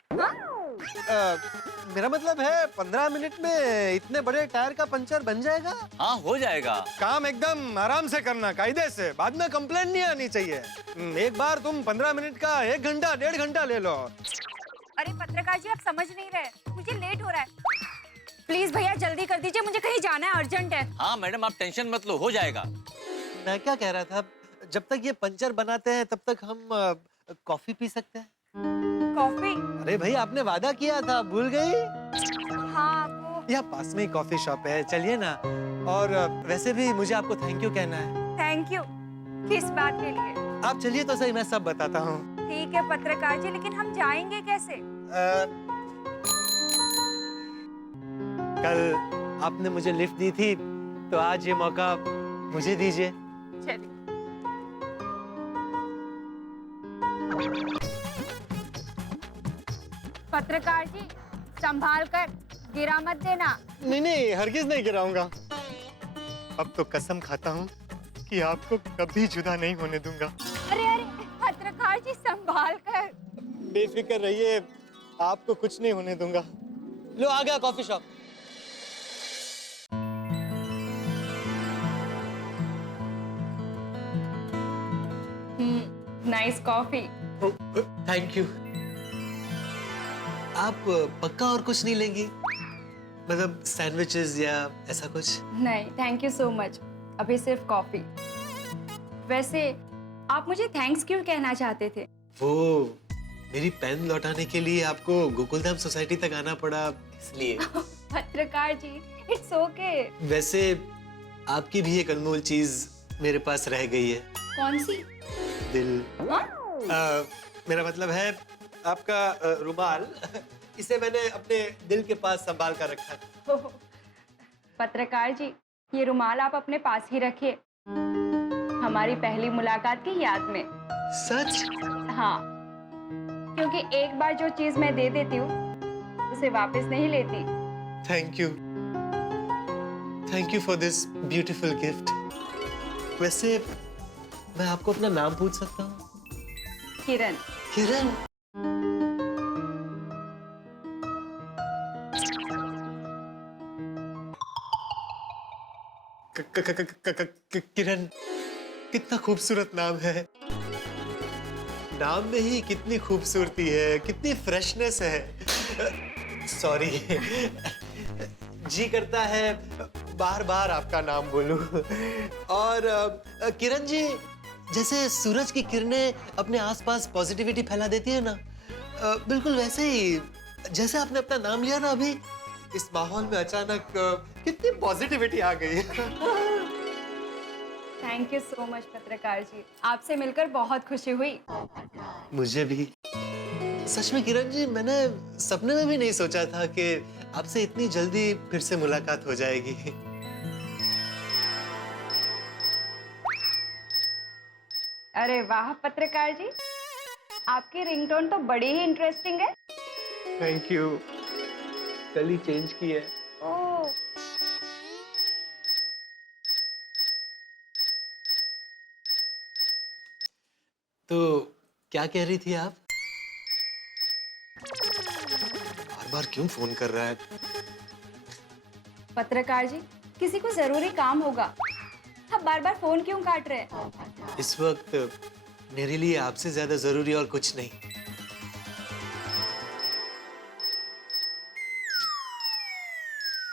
मेरा मतलब है 15 मिनट में इतने बड़े टायर का पंचर बन जाएगा? हाँ हो जाएगा। काम एकदम आराम से करना, कायदे से। बाद में कंप्लेंट नहीं आनी चाहिए। एक बार तुम 15 मिनट का 1 घंटा 1.5 घंटा ले लो। अरे पत्रकार जी आप समझ नहीं रहे, मुझे लेट हो रहा है। प्लीज भैया जल्दी कर दीजिए, मुझे कहीं जाना है, अर्जेंट है। हाँ मैडम आप टेंशन मत लो, हो जाएगा। मैं क्या कह रहा था, जब तक ये पंचर बनाते हैं तब तक हम कॉफी पी सकते हैं। कॉफी? अरे भाई आपने वादा किया था, भूल गई? हाँ वो यहाँ पास में ही कॉफी शॉप है, चलिए ना। और वैसे भी मुझे आपको थैंक यू कहना है। Thank you? किस बात के लिए? आप चलिए तो सही, मैं सब बताता हूँ। ठीक है पत्रकार जी, लेकिन हम जाएंगे कैसे? कल आपने मुझे लिफ्ट दी थी, तो आज ये मौका मुझे दीजिए। चलिए। पत्रकार जी संभाल कर, गिरा मत देना। नहीं नहीं, हरगिज नहीं गिराऊंगा। अब तो कसम खाता हूँ कि आपको कभी जुदा नहीं होने दूंगा। अरे अरे पत्रकार जी संभाल कर। बेफिक्र रहिए, आपको कुछ नहीं होने दूंगा। लो आ गया coffee shop. Nice coffee. Thank you. आप पक्का और कुछ नहीं लेंगी? मतलब सैंडविचेस या ऐसा कुछ? नहीं, थैंक यू सो मच, अभी सिर्फ कॉफी। वैसे आप मुझे थैंक्स क्यों कहना चाहते थे? वो मेरी पेन लौटाने के लिए आपको गोकुलधाम सोसाइटी तक आना पड़ा, इसलिए। पत्रकार जी, इट्स ओके। वैसे आपकी भी एक अनमोल चीज मेरे पास रह गई है। कौन सी? दिल। मेरा मतलब है आपका रुमाल। इसे मैंने अपने दिल के पास संभाल कर रखा है। पत्रकार जी, ये रुमाल आप अपने पास ही रखिए, हमारी पहली मुलाकात की याद में। सच? हाँ, क्योंकि एक बार जो चीज मैं दे देती हूँ उसे वापस नहीं लेती। Thank you for this beautiful gift. वैसे मैं आपको अपना नाम पूछ सकता हूँ? किरण। किरण? किरण, कितना खूबसूरत नाम है। नाम में ही कितनी खूबसूरती है, कितनी फ्रेशनेस है। सॉरी, जी करता है बार बार आपका नाम बोलूं। और किरण जी, जैसे सूरज की किरणें अपने आसपास पॉजिटिविटी फैला देती है ना, बिल्कुल वैसे ही जैसे आपने अपना नाम लिया ना अभी, इस माहौल में अचानक कितनी पॉजिटिविटी आ गई। थैंक यू सो मच पत्रकार जी, आपसे मिलकर बहुत खुशी हुई। मुझे भी। सच में किरण जी, मैंने सपने में भी नहीं सोचा था कि आपसे इतनी जल्दी फिर से मुलाकात हो जाएगी। अरे वाह पत्रकार जी, आपकी रिंगटोन तो बड़ी ही इंटरेस्टिंग है। Thank you. कल ही चेंज की है। ओह, तो क्या कह रही थी आप? बार बार क्यों फोन कर रहा है? पत्रकार जी, किसी को जरूरी काम होगा, आप बार बार फोन क्यों काट रहे हैं? इस वक्त मेरे लिए आपसे ज्यादा जरूरी और कुछ नहीं।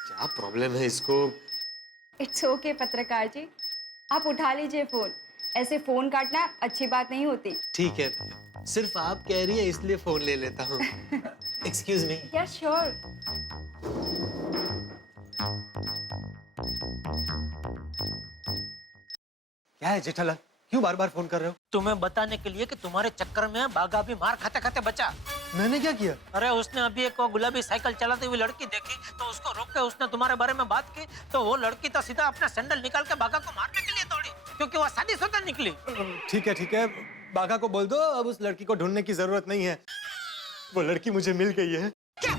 क्या प्रॉब्लम है इसको? इट्स ओके पत्रकार जी, आप उठा लीजिए फोन, ऐसे फोन काटना अच्छी बात नहीं होती। ठीक है, सिर्फ आप कह रही है इसलिए फोन ले लेता हूँ। Excuse me. Yes sure. क्या है जेठालाल, क्यों बार बार फोन कर रहे हो? तुम्हें बताने के लिए कि तुम्हारे चक्कर में बागा भी मार खाते खाते बचा। मैंने क्या किया? अरे उसने अभी एक वो गुलाबी साइकिल चलाती हुई लड़की देखी, तो उसको रोक के उसने तुम्हारे बारे में बात की, तो वो लड़की तो सीधा अपना सैंडल निकाल के बागा को मारने के लिए दौड़ी, क्योंकि वो शादीशुदा निकली। ठीक है, बागा को बोल दो अब उस लड़की को ढूंढने की जरूरत नहीं है। वो लड़की मुझे मिल गई है। क्या?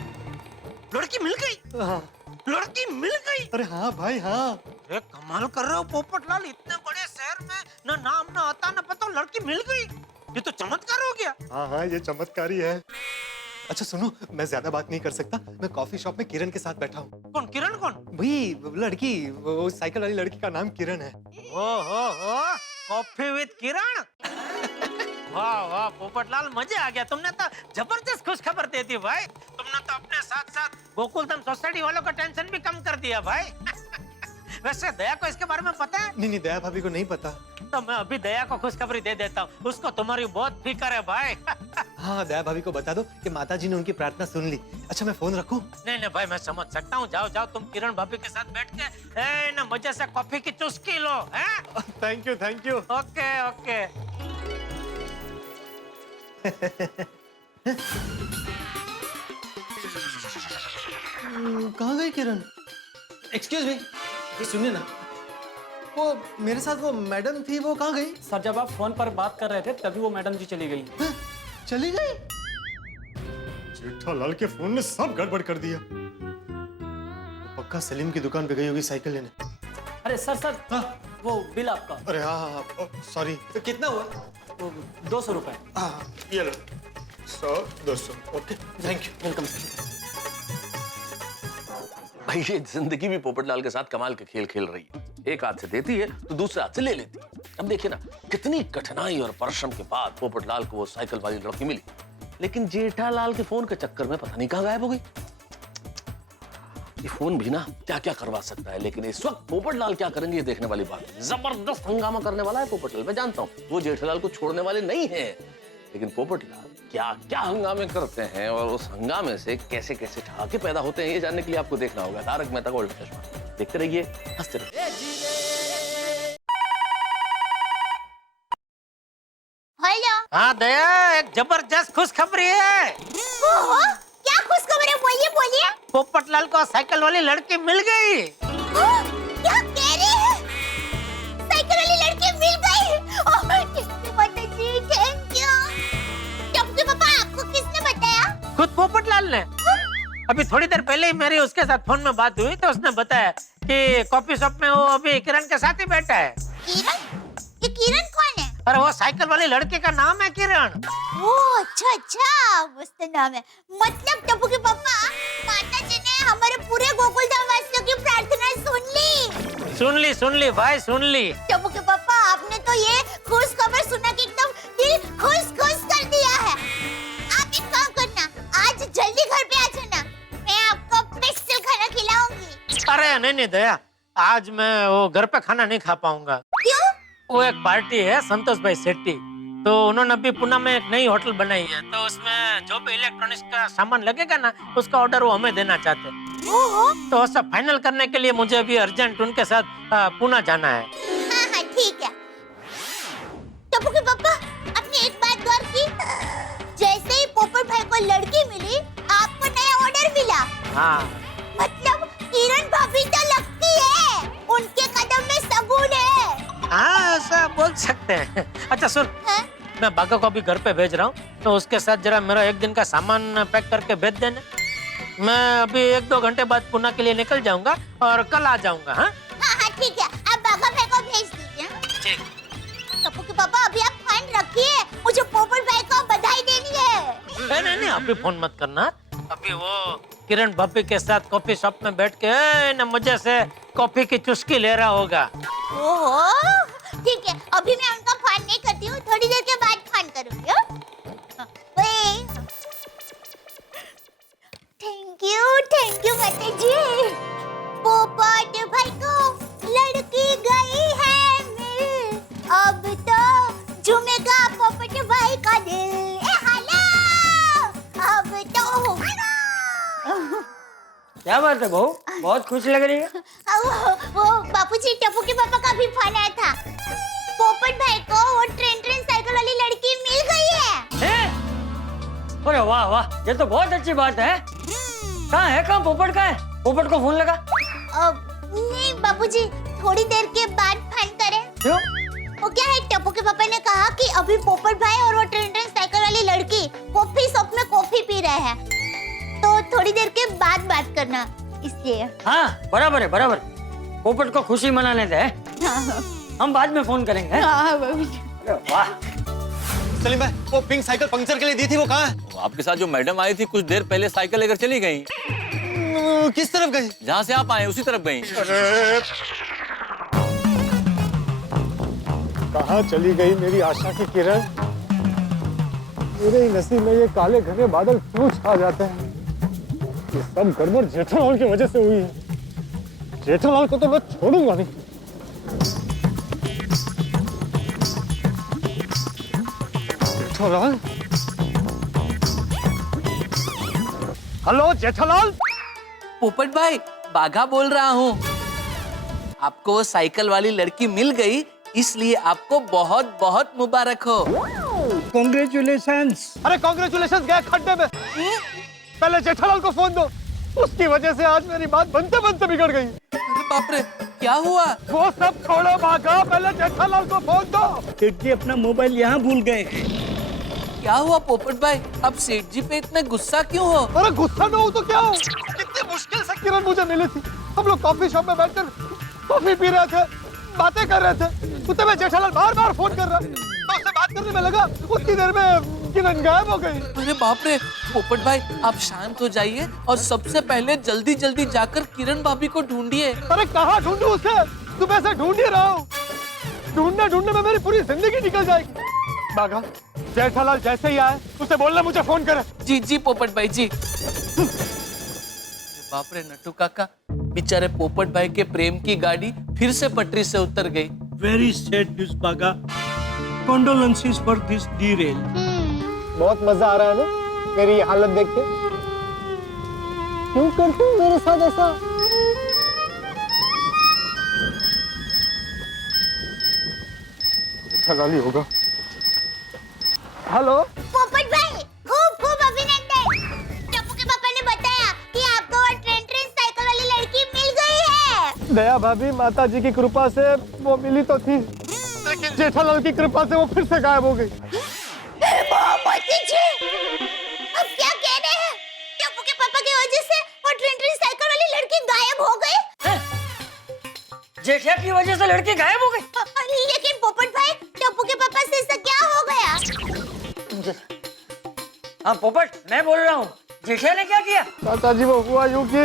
लड़की मिल गई? हाँ। लड़की मिल गई? अरे हाँ भाई हाँ। अरे कमाल कर रहे हो पोपटलाल, इतने बड़े शहर में ना नाम ना आता ना पता, लड़की मिल गई, ये तो चमत्कार हो गया। हाँ, ये चमत्कारी है। अच्छा सुनो, मैं ज्यादा बात नहीं कर सकता, मैं कॉफी शॉप में किरण के साथ बैठा हूँ। कौन किरण? कौन? वही लड़की, वो साइकिल वाली लड़की का नाम किरण है। ओहो, कॉफी विद किरण। वाह वाह पोपटलाल, मजा आ गया, तुमने तो जबरदस्त खुशखबर दे दी भाई। तुमने तो अपने साथ साथ गोकुलधाम सोसाइटी वालों का टेंशन भी कम कर दिया भाई। वैसे दया को इसके बारे में पता है? नहीं, दया भाभी को नहीं पता। तो मैं अभी दया को खुशखबरी दे देता हूँ, उसको तुम्हारी बहुत फिक्र है भाई। हाँ, दया भाभी को बता दो कि माताजी ने उनकी प्रार्थना सुन ली। अच्छा मैं फोन रखूं? नहीं भाई, मैं समझ सकता हूँ, जाओ तुम किरण भाभी के साथ बैठ के ना मजे से कॉफी की चुस्की लो। Thank you. ओके। कहाँ गई किरण? एक्सक्यूज मी, ये सुनिए ना, वो मेरे साथ वो मैडम थी, वो कहाँ गई? सर, जब आप फोन पर बात कर रहे थे तभी वो मैडम जी चली गई। चली गई? जेठालाल के फोन ने सब गड़बड़ कर दिया। वो पक्का सलीम की दुकान पे गई होगी साइकिल लेने। अरे सर वो बिल आपका। अरे हाँ, सॉरी। तो कितना हुआ? 200 रुपए। हाँ, ये लो। 100, 200। Okay, thank you. वेलकम। भाई ये जिंदगी भी पोपटलाल के साथ कमाल के खेल खेल रही है। एक हाथ से देती है तो दूसरे हाथ से ले लेती है। अब देखिए ना, कितनी कठिनाई और परिश्रम के बाद पोपटलाल को वो साइकिल वाली लड़की मिली, लेकिन जेठालाल के फोन के चक्कर में पता नहीं कहाँ गायब हो गई। ये फोन भी ना क्या क्या करवा सकता है, लेकिन इस वक्त पोपटलाल क्या करेंगे ये देखने वाली बात है। जबरदस्त हंगामा करने वाला है पोपटलाल, मैं जानता हूँ वो जेठालाल को छोड़ने वाले नहीं है, लेकिन पोपटलाल क्या क्या हंगामे करते हैं और उस हंगामे से कैसे कैसे ठहाके पैदा होते हैं, ये जानने के लिए आपको देखना होगा तारक मेहता का उल्टा चश्मा। देखते रहिए, हंसते रहिए। हेलो। हाँ दया, एक जबरदस्त खुशखबरी है। ओहो, क्या खुशखबरी है? बोलिए बोलिए। पोपटलाल को साइकिल वाली लड़की मिल गई। क्या कह रहे हैं? साइकिल वाली लड़की मिल गई? ओह, थैंक यू। टप्पू पापा, आपको किसने बताया? खुद पोपटलाल ने। अभी थोड़ी देर पहले ही मेरी उसके साथ फोन में बात हुई तो उसने बताया कि कॉफी शॉप में वो अभी किरण के साथ ही बैठा है। किरण? ये किरण कौन है? अरे वो साइकिल वाली लड़की का नाम है किरण। ओह, अच्छा अच्छा, मस्त नाम है। मतलब टप्पू के पापा, माता जी ने हमारे पूरे गोकुलधाम वासियों की प्रार्थना सुन ली भाई, सुन ली। टप्पू के पापा, आपने तो ये खुश खबर सुना के एकदम दिल खुश कर दिया है। आप एक काम करना, आज जल्दी घर पे आ जाना, मैं आपको स्पेशल खाना खिलाऊंगी। अरे नहीं दया, आज मैं वो घर पे खाना नहीं खा पाऊंगा। क्यों? वो एक पार्टी है संतोष भाई सेट्टी, तो उन्होंने अभी पुणे में एक नई होटल बनाई है, तो उसमें जो भी इलेक्ट्रॉनिक्स का सामान लगेगा ना, उसका ऑर्डर वो हमें देना चाहते हैं। तो सब फाइनल करने के लिए मुझे अभी अर्जेंट उनके साथ पुणे जाना है। हाँ, ठीक है। टप्पू के पापा, आपने एक बात गौर की? जैसे ही पोपट भाई को लड़की मिली, आपको नया ऑर्डर मिला। हाँ। मतलब किरण भाभी तो लगती है, उनके कदम में सगुन है। हाँ, ऐसा बोल सकते हैं। अच्छा सुन, मैं बागा को अभी घर पे भेज रहा हूँ, तो उसके साथ जरा मेरा एक दिन का सामान पैक करके भेज देना। मैं अभी 1-2 घंटे बाद पुणे के लिए निकल जाऊंगा और कल आ जाऊंगा। हाँ ठीक है, आप बागा भाई को भेज दीजिए। ठीक। टप्पू के पापा, अभी आप फोन रखिए, मुझे पोपट भाई को बधाई देनी है। नहीं, अभी फोन मत करना। अभी वो किरण भाभी के साथ कॉफी शॉप में बैठ के न मुझे से कॉफी की चुस्की ले रहा होगा। ओहो, ठीक है, अभी मैं उनका फोन नहीं करती हूँ, थोड़ी देर के बाद फोन करूंगी। थैंक यू माता जी। पोपट भाई को लड़की गई है मिल, अब तो झूमेगा पोपट भाई का दिल। हेलो, अब तो क्या बात है बहू, बहुत खुश लग रही है। वो बापूजी, टप्पू के पापा का भी फोन आया था। पोपट भाई को वो ट्रेन साइकिल वाली लड़की मिल गई है। अरे वाह वाह, ये तो बहुत अच्छी बात है। कहाँ पोपट का है? पोपट को फोन लगा। नहीं बापूजी, थोड़ी देर के बाद फोन करें। क्यों? वो क्या है, टप्पू के पापा ने कहा कि अभी पोपट भाई और वो ट्रेन साइकिल वाली लड़की कॉफी शॉप में कॉफी पी रहे हैं, तो थोड़ी देर के बाद बात करना, इसलिए। हाँ बराबर है, बराबर। पोपट को खुशी मनाने दे। हम बाद में फोन करेंगे। हाँ बाबूजी। वाह। सलीम भाई, वो पिंक साइकिल पंक्चर के लिए दी थी, वो कहाँ है? आपके साथ जो मैडम आई थी कुछ देर पहले साइकिल लेकर चली गई। किस तरफ गई? जहाँ से आप आए उसी तरफ गई। कहाँ चली गई मेरी आशा की किरण? मेरे ही नसीब में ये काले घने बादल क्यों छा जाते हैं? ये सब गड़बड़ जेठालाल की वजह से हुई है। जेठालाल को तो मैं छोड़ूंगा नहीं। जेठालाल? हेलो जेठालाल? पोपट भाई, बाघा बोल रहा हूँ। आपको वो साइकिल वाली लड़की मिल गई, इसलिए आपको बहुत बहुत मुबारक हो। कांग्रेचुलेशंस। अरे कांग्रेचुलेशंस गया खड्डे में। पहले जेठालाल को फोन दो, उसकी वजह से आज मेरी बात बनते बनते बिगड़ गई। अरे बाप रे, क्या हुआ? वो सब छोड़ो बाघा, पहले जेठालाल को फोन दो। सेठ जी अपना मोबाइल यहाँ भूल गए हैं। क्या हुआ पोपट भाई, अब सेठ जी पे इतने गुस्सा क्यों हो? अरे गुस्सा ना हो तो क्या हो, कितनी मुश्किल से किरण मुझे मिली थी। हम लोग कॉफी शॉप में बैठकर कॉफी पी रहे थे, बातें कर रहे थे। उतने में जेठालाल बार-बार फोन कर रहा, तो उससे बात करने में लगा, उतनी देर में किरण गायब हो गई। अरे बाप रे, पोपट भाई आप शांत हो जाइए और सबसे पहले जल्दी जल्दी जाकर किरण भाभी को ढूंढिए। अरे कहाँ ढूंढूं उसे, सुबह से ढूंढ ही रहा हूँ। ढूंढने ढूंढने में मेरी पूरी जिंदगी निकल जाएगी। बागा, जेठालाल जैसे ही आए उसे बोलना मुझे फोन करे। जी जी पोपट भाई जी। बाप रे नट्टू काका, बेचारे पोपट भाई के प्रेम की गाड़ी फिर से पटरी से उतर गई। वेरी सैड न्यूज़ बागा, कंडोलेंसेस फॉर दिस डीरेल। बहुत मजा आ रहा है ना मेरी हालत देख के? क्यों करते हो मेरे साथ ऐसा? जेठालाल ही होगा। हेलो पोपट भाई, खूब खूब अभिनंदन। टप्पू के पापा ने बताया कि आपको वो ट्रेन साइकिल वाली लड़की मिल गई है। दया भाभी, माता जी की कृपा से वो मिली तो थी, लेकिन जेठालाल की कृपा से वो फिर से गायब हो गई। मोती जी, अब क्या कह रहे हैं? टप्पू के पापा की वजह से वो ट्रेन साइकिल वाली लड़की गायब हो गई? जेठिया की वजह से लड़की गायब हो गई? लेकिन पोपट भाई, टप्पू के पापा से ऐसा क्या हो गया? हाँ पोपट, मैं बोल रहा हूँ, जेठिया ने क्या किया? माता जी वो हुआ यूं कि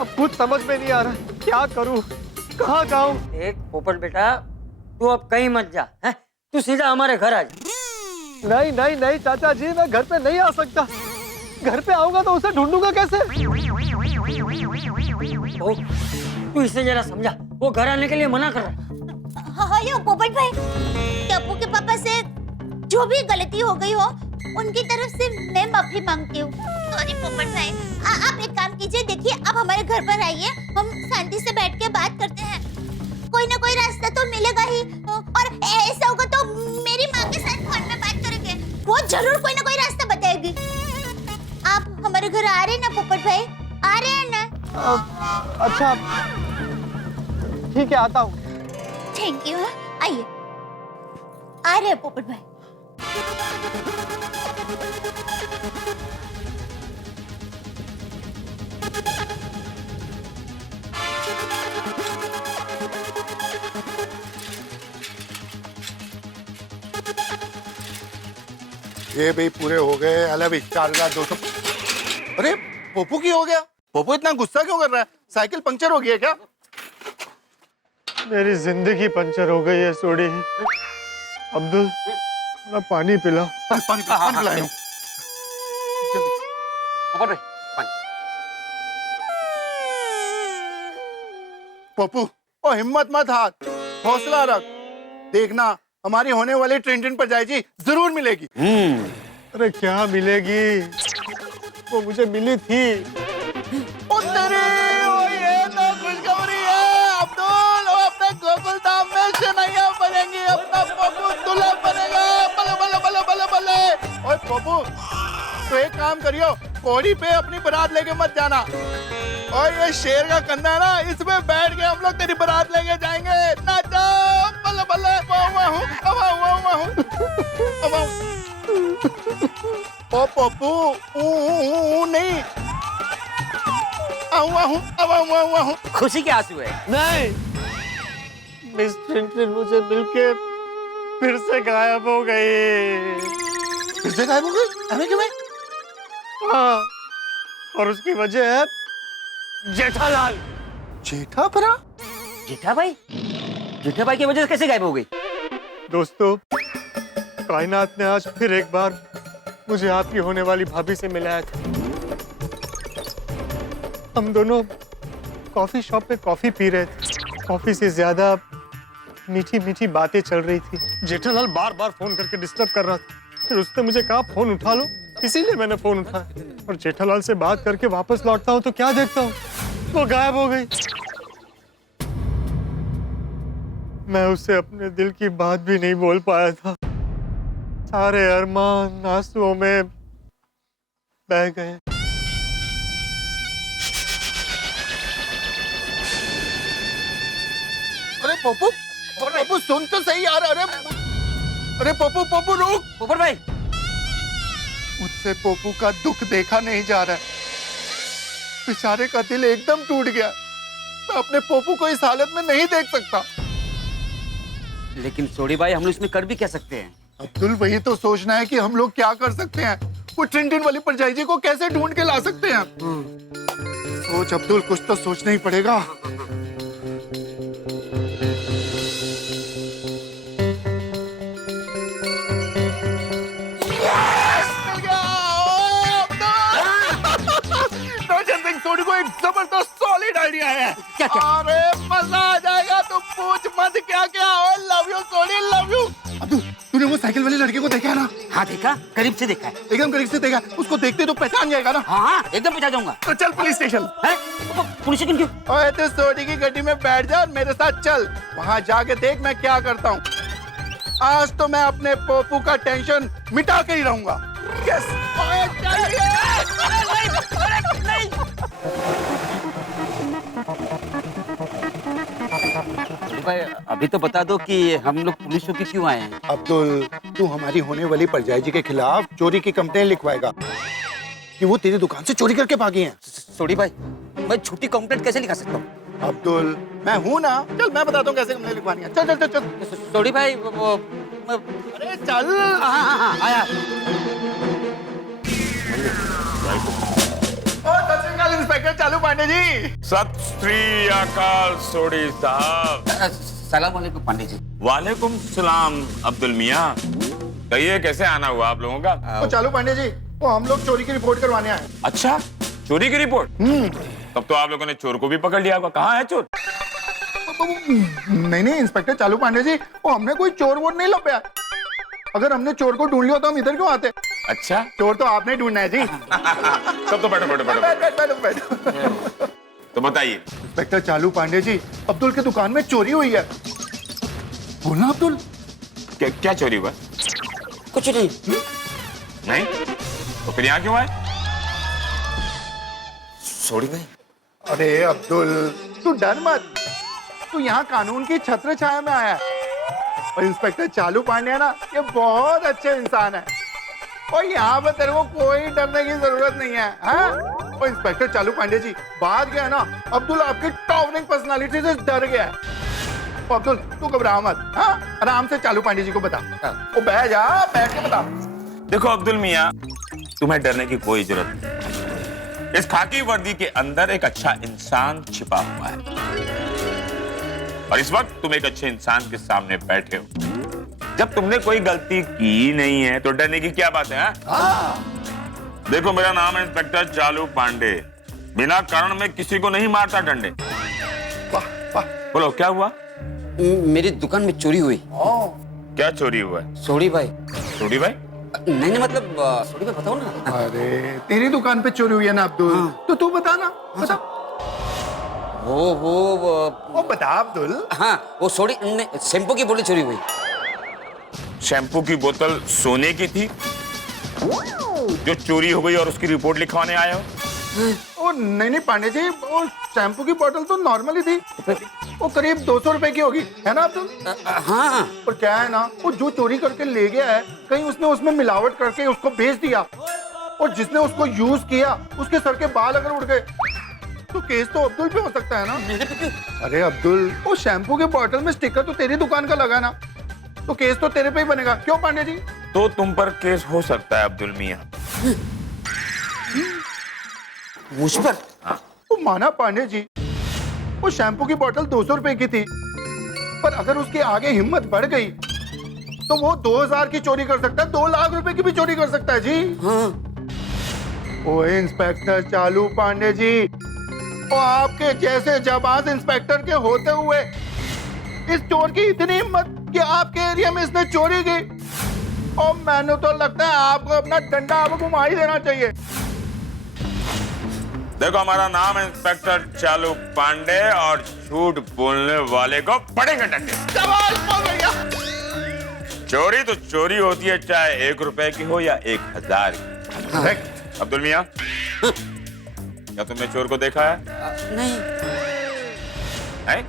अब कुछ समझ में नहीं आ रहा, क्या करूं, कहाँ जाऊं? एक पोपट बेटा, तू अब कहीं मत जा, हैं? तू सीधा हमारे घर आ जा। नहीं नहीं नहीं चाचा जी, मैं घर पे नहीं आ सकता। घर पे आऊंगा तो उसे ढूंढूंगा कैसे? तू इसे जरा समझा, वो घर आने के लिए मना कर रहा है। हेलो पोपट भाई, टप्पू के पापा से जो भी गलती हो गई हो, उनकी तरफ से मैं माफी मांगती हूँ। सॉरी पोपट भाई। आप एक काम कीजिए, देखिए आप हमारे घर पर आइए, हम शांति से बैठ के बात करते हैं। कोई ना कोई रास्ता तो मिलेगा ही, और ऐसा होगा तो मेरी माँ के साथ फोन में बात करेंगे, वो जरूर कोई ना कोई रास्ता बताएगी। आप हमारे घर आ रहे हैं ना पोपट भाई, आ रहे हैं ना? अच्छा ठीक है, आता हूँ। Thank you. आइए, आ रहे हैं पोपट भाई। ये भी पूरे हो गए। अलग 4200। अरे पोपू की हो गया? पोपू इतना गुस्सा क्यों कर रहा है? साइकिल पंक्चर हो गई है क्या? मेरी जिंदगी पंचर हो गई है सोडी। अब्दुल, मैं पानी पिला। पानी पिलाया हूँ। पप्पू, ओ हिम्मत मत हार, हौसला रख। देखना हमारी होने वाली ट्रेन पर जाएगी, जरूर मिलेगी। अरे क्या मिलेगी, वो मुझे मिली थी। ओ तेरे, ओ ये तो खुशखबरी है अब्दुल, वो अपने गोकुल धाम में शनैया बनेंगी, अपना पप्पू दूल्हा बनेगा। बल्ले बल्ले बल्ले बल्ले बल्ले। ओए पप्पू, तो एक काम करियो, कोड़ी पे अपनी बारात लेके मत जाना। और ये शेर का कंधा है ना, इसमें बैठ के हम लोग तेरी बारात लेके जाएंगे। नाचो बल्ले बल्ले, ओ पप्पू, नहीं, खुशी के आंसू है। नहीं, मिस ट्रिंटिन मुझे मिलके फिर से गायब हो गई। फिर से गायब हो गई? अरे क्यों? हाँ, और उसकी वजह है जेठालाल। जेठा भरा? जेठा भाई? जेठा भाई की वजह से कैसे गायब हो गई? दोस्तों, कायनात ने आज फिर एक बार मुझे आपकी होने वाली भाभी से मिलाया था। हम दोनों कॉफी शॉप पे कॉफी पी रहे थे। कॉफी से ज्यादा मीठी मीठी बातें चल रही थी। जेठालाल बार बार फोन करके डिस्टर्ब कर रहा था, फिर उसने मुझे कहा फोन उठा लो, इसीलिए मैंने फोन उठाया। और जेठालाल से बात करके वापस लौटता हूँ तो क्या देखता हूँ, वो गायब हो गई। मैं उससे अपने दिल की बात भी नहीं बोल पाया था। सारे अरमान आंसुओं में बह गए। अरे पप्पू, पप्पू सुन तो सही यार। अरे अरे पप्पू पप्पू रुक। पोपट भाई, मुझसे पप्पू का दुख देखा नहीं जा रहा है। बेचारे का दिल एकदम टूट गया। मैं अपने पप्पू को इस हालत में नहीं देख सकता। लेकिन सोडी भाई, हम लोग इसमें कर भी क्या सकते हैं? अब्दुल वही तो सोचना है कि हम लोग क्या कर सकते हैं। वो टिन वाली परजाई जी को कैसे ढूंढ के ला सकते हैं? सोच अब्दुल, कुछ तो सोचना ही पड़ेगा। सोडी को एक जबरदस्त सॉलिड आइडिया है। क्या? अरे मजा आ जाएगा। तुम पूछ मत क्या क्या। लव यू सोडी, लव यू। अब्दुल, तूने वो साइकिल वाली लड़के को देखा है ना? हाँ देखा, करीब से देखा है। एकदम करीब से देखा। उसको देखते तो पहचान जाएगा ना? हाँ एकदम पहचान जाऊंगा। तो चल पुलिस स्टेशन। पुलिस स्टेशन क्यों? ओए तो सोडी की गाड़ी में बैठ जा और मेरे साथ चल। वहाँ जाके देख मैं क्या करता हूँ। आज तो मैं अपने पोपू का टेंशन मिटा के ही रहूंगा। यस। ओए चलिए। भाई अभी तो बता दो कि हम लोग पुलिस चौकी क्यों आए हैं? अब्दुल, तू हमारी होने वाली परजाई जी के खिलाफ चोरी की कंप्लेन लिखवाएगा कि वो तेरी दुकान से चोरी करके भागे हैं। सोडी भाई, मैं झूठी कंप्लेंट कैसे लिखा सकता हूँ? अब्दुल, मैं हूँ ना। चल मैं बताता हूँ कैसे कंप्लेन लिखवानी है। चल चल चल चल। सोडी भाई वो अरे चल। हाँ आया। इंस्पेक्टर चालू पांडे जी। सत श्री अकाल सोडी साहब। सलाम वालेकुम पांडे जी। वालेकुम सलाम अब्दुल मियाँ। कहिए कैसे आना हुआ आप लोगों का? वो चालू पांडे जी, वो हम लोग चोरी की रिपोर्ट करवाने आए। अच्छा, चोरी की रिपोर्ट? तब तो आप लोगों ने चोर को भी पकड़ लिया होगा। कहाँ है चोर? नहीं इंस्पेक्टर चालू पांडे जी, वो हमने कोई चोर वोर नहीं लपया। अगर हमने चोर को ढूंढ लिया तो हम इधर क्यों आते? अच्छा, चोर तो आपने ढूंढना है जी। तब तो बैठो बैठो बैठो बैठो। तो बताइए। इंस्पेक्टर चालू पांडे जी, अब्दुल के दुकान में चोरी हुई है। बोलना अब्दुल। क्या चोरी हुआ? कुछ नहीं। नहीं? तो फिर यहाँ क्यों आए? सोडी भाई। अरे अब्दुल, तू डर मत। तू यहाँ कानून की छत्र छाया में आया है। और इंस्पेक्टर चालू पांडे है ना, ये बहुत अच्छे इंसान है। और यहाँ पे तेरे को कोई डरने की जरूरत नहीं है। हाँ? और इंस्पेक्टर चालू पांडे जी, बात क्या है ना, अब्दुल आपकी टॉवरिंग पर्सनालिटी से डर गया है। और अब्दुल तू घबरा मत। हाँ? आराम से चालू पांडे जी को बता। वो बैठ जा, बैठ के बता। देखो अब्दुल मियाँ, तुम्हें डरने की कोई जरूरत नहीं। इस खाकी वर्दी के अंदर एक अच्छा इंसान छिपा हुआ है और इस वक्त तुम एक अच्छे इंसान के सामने बैठे हो। जब तुमने कोई गलती की नहीं है तो डरने की क्या बात है? देखो मेरा नाम है इंस्पेक्टर चालू पांडे। बिना कारण में किसी को नहीं मारता डंडे। बोलो क्या हुआ? मेरी दुकान में चोरी हुई। क्या चोरी हुआ है? सोडी भाई। सोडी भाई? नहीं मतलब सोडी भाई बताओ ना। अरे तेरी दुकान पे चोरी हुई है ना अब्दुल? तो तू बता ना। बता। वो बता अब्दुल। हाँ, वो सोडी शैम्पू की बोतल चोरी हुई। शैम्पू की बोतल सोने की थी जो चोरी हो गई और उसकी रिपोर्ट लिखवाने आए हो? ओ नहीं पांडे जी, वो शैम्पू की बोतल तो नॉर्मल ही थी। वो करीब 200 रुपए की होगी, है ना अब्दुल? हाँ। और क्या है ना, वो जो चोरी करके ले गया है, कहीं उसने उसमें मिलावट करके उसको बेच दिया और जिसने उसको यूज किया उसके सर के बाल अगर उड़ गए तो केस तो अब्दुल पे हो सकता है ना? मेरे पे क्यों? अरे अब्दुल, वो शैम्पू के बॉटल में स्टिकर तो तेरी दुकान का लगा ना, तो केस तो तेरे पे ही बनेगा। क्यों पांडे जी? तो तुम पर केस हो सकता है अब्दुल मियाँ। मुझ पर? वो माना पांडे जी, वो शैम्पू की बोतल 200 रुपए की थी, पर अगर उसके आगे हिम्मत बढ़ गई तो वो 2000 की चोरी कर सकता है, 2 लाख रुपए की भी चोरी कर सकता है जी। हाँ। ओए इंस्पेक्टर चालू पांडे जी, वो आपके जैसे जाबाज इंस्पेक्टर के होते हुए इस चोर की इतनी हिम्मत कि आपके एरिया में इसने चोरी की, और मैंने तो लगता है आपको अपना डंडा आपको घुमा ही देना चाहिए। देखो हमारा नाम है इंस्पेक्टर चालू पांडे और झूठ बोलने वाले को पड़ेंगे डंडे। चोरी तो चोरी होती है, चाहे 1 रुपए की हो या 1000 की। अब्दुल मियाँ, क्या तुमने चोर को देखा है? नहीं। है?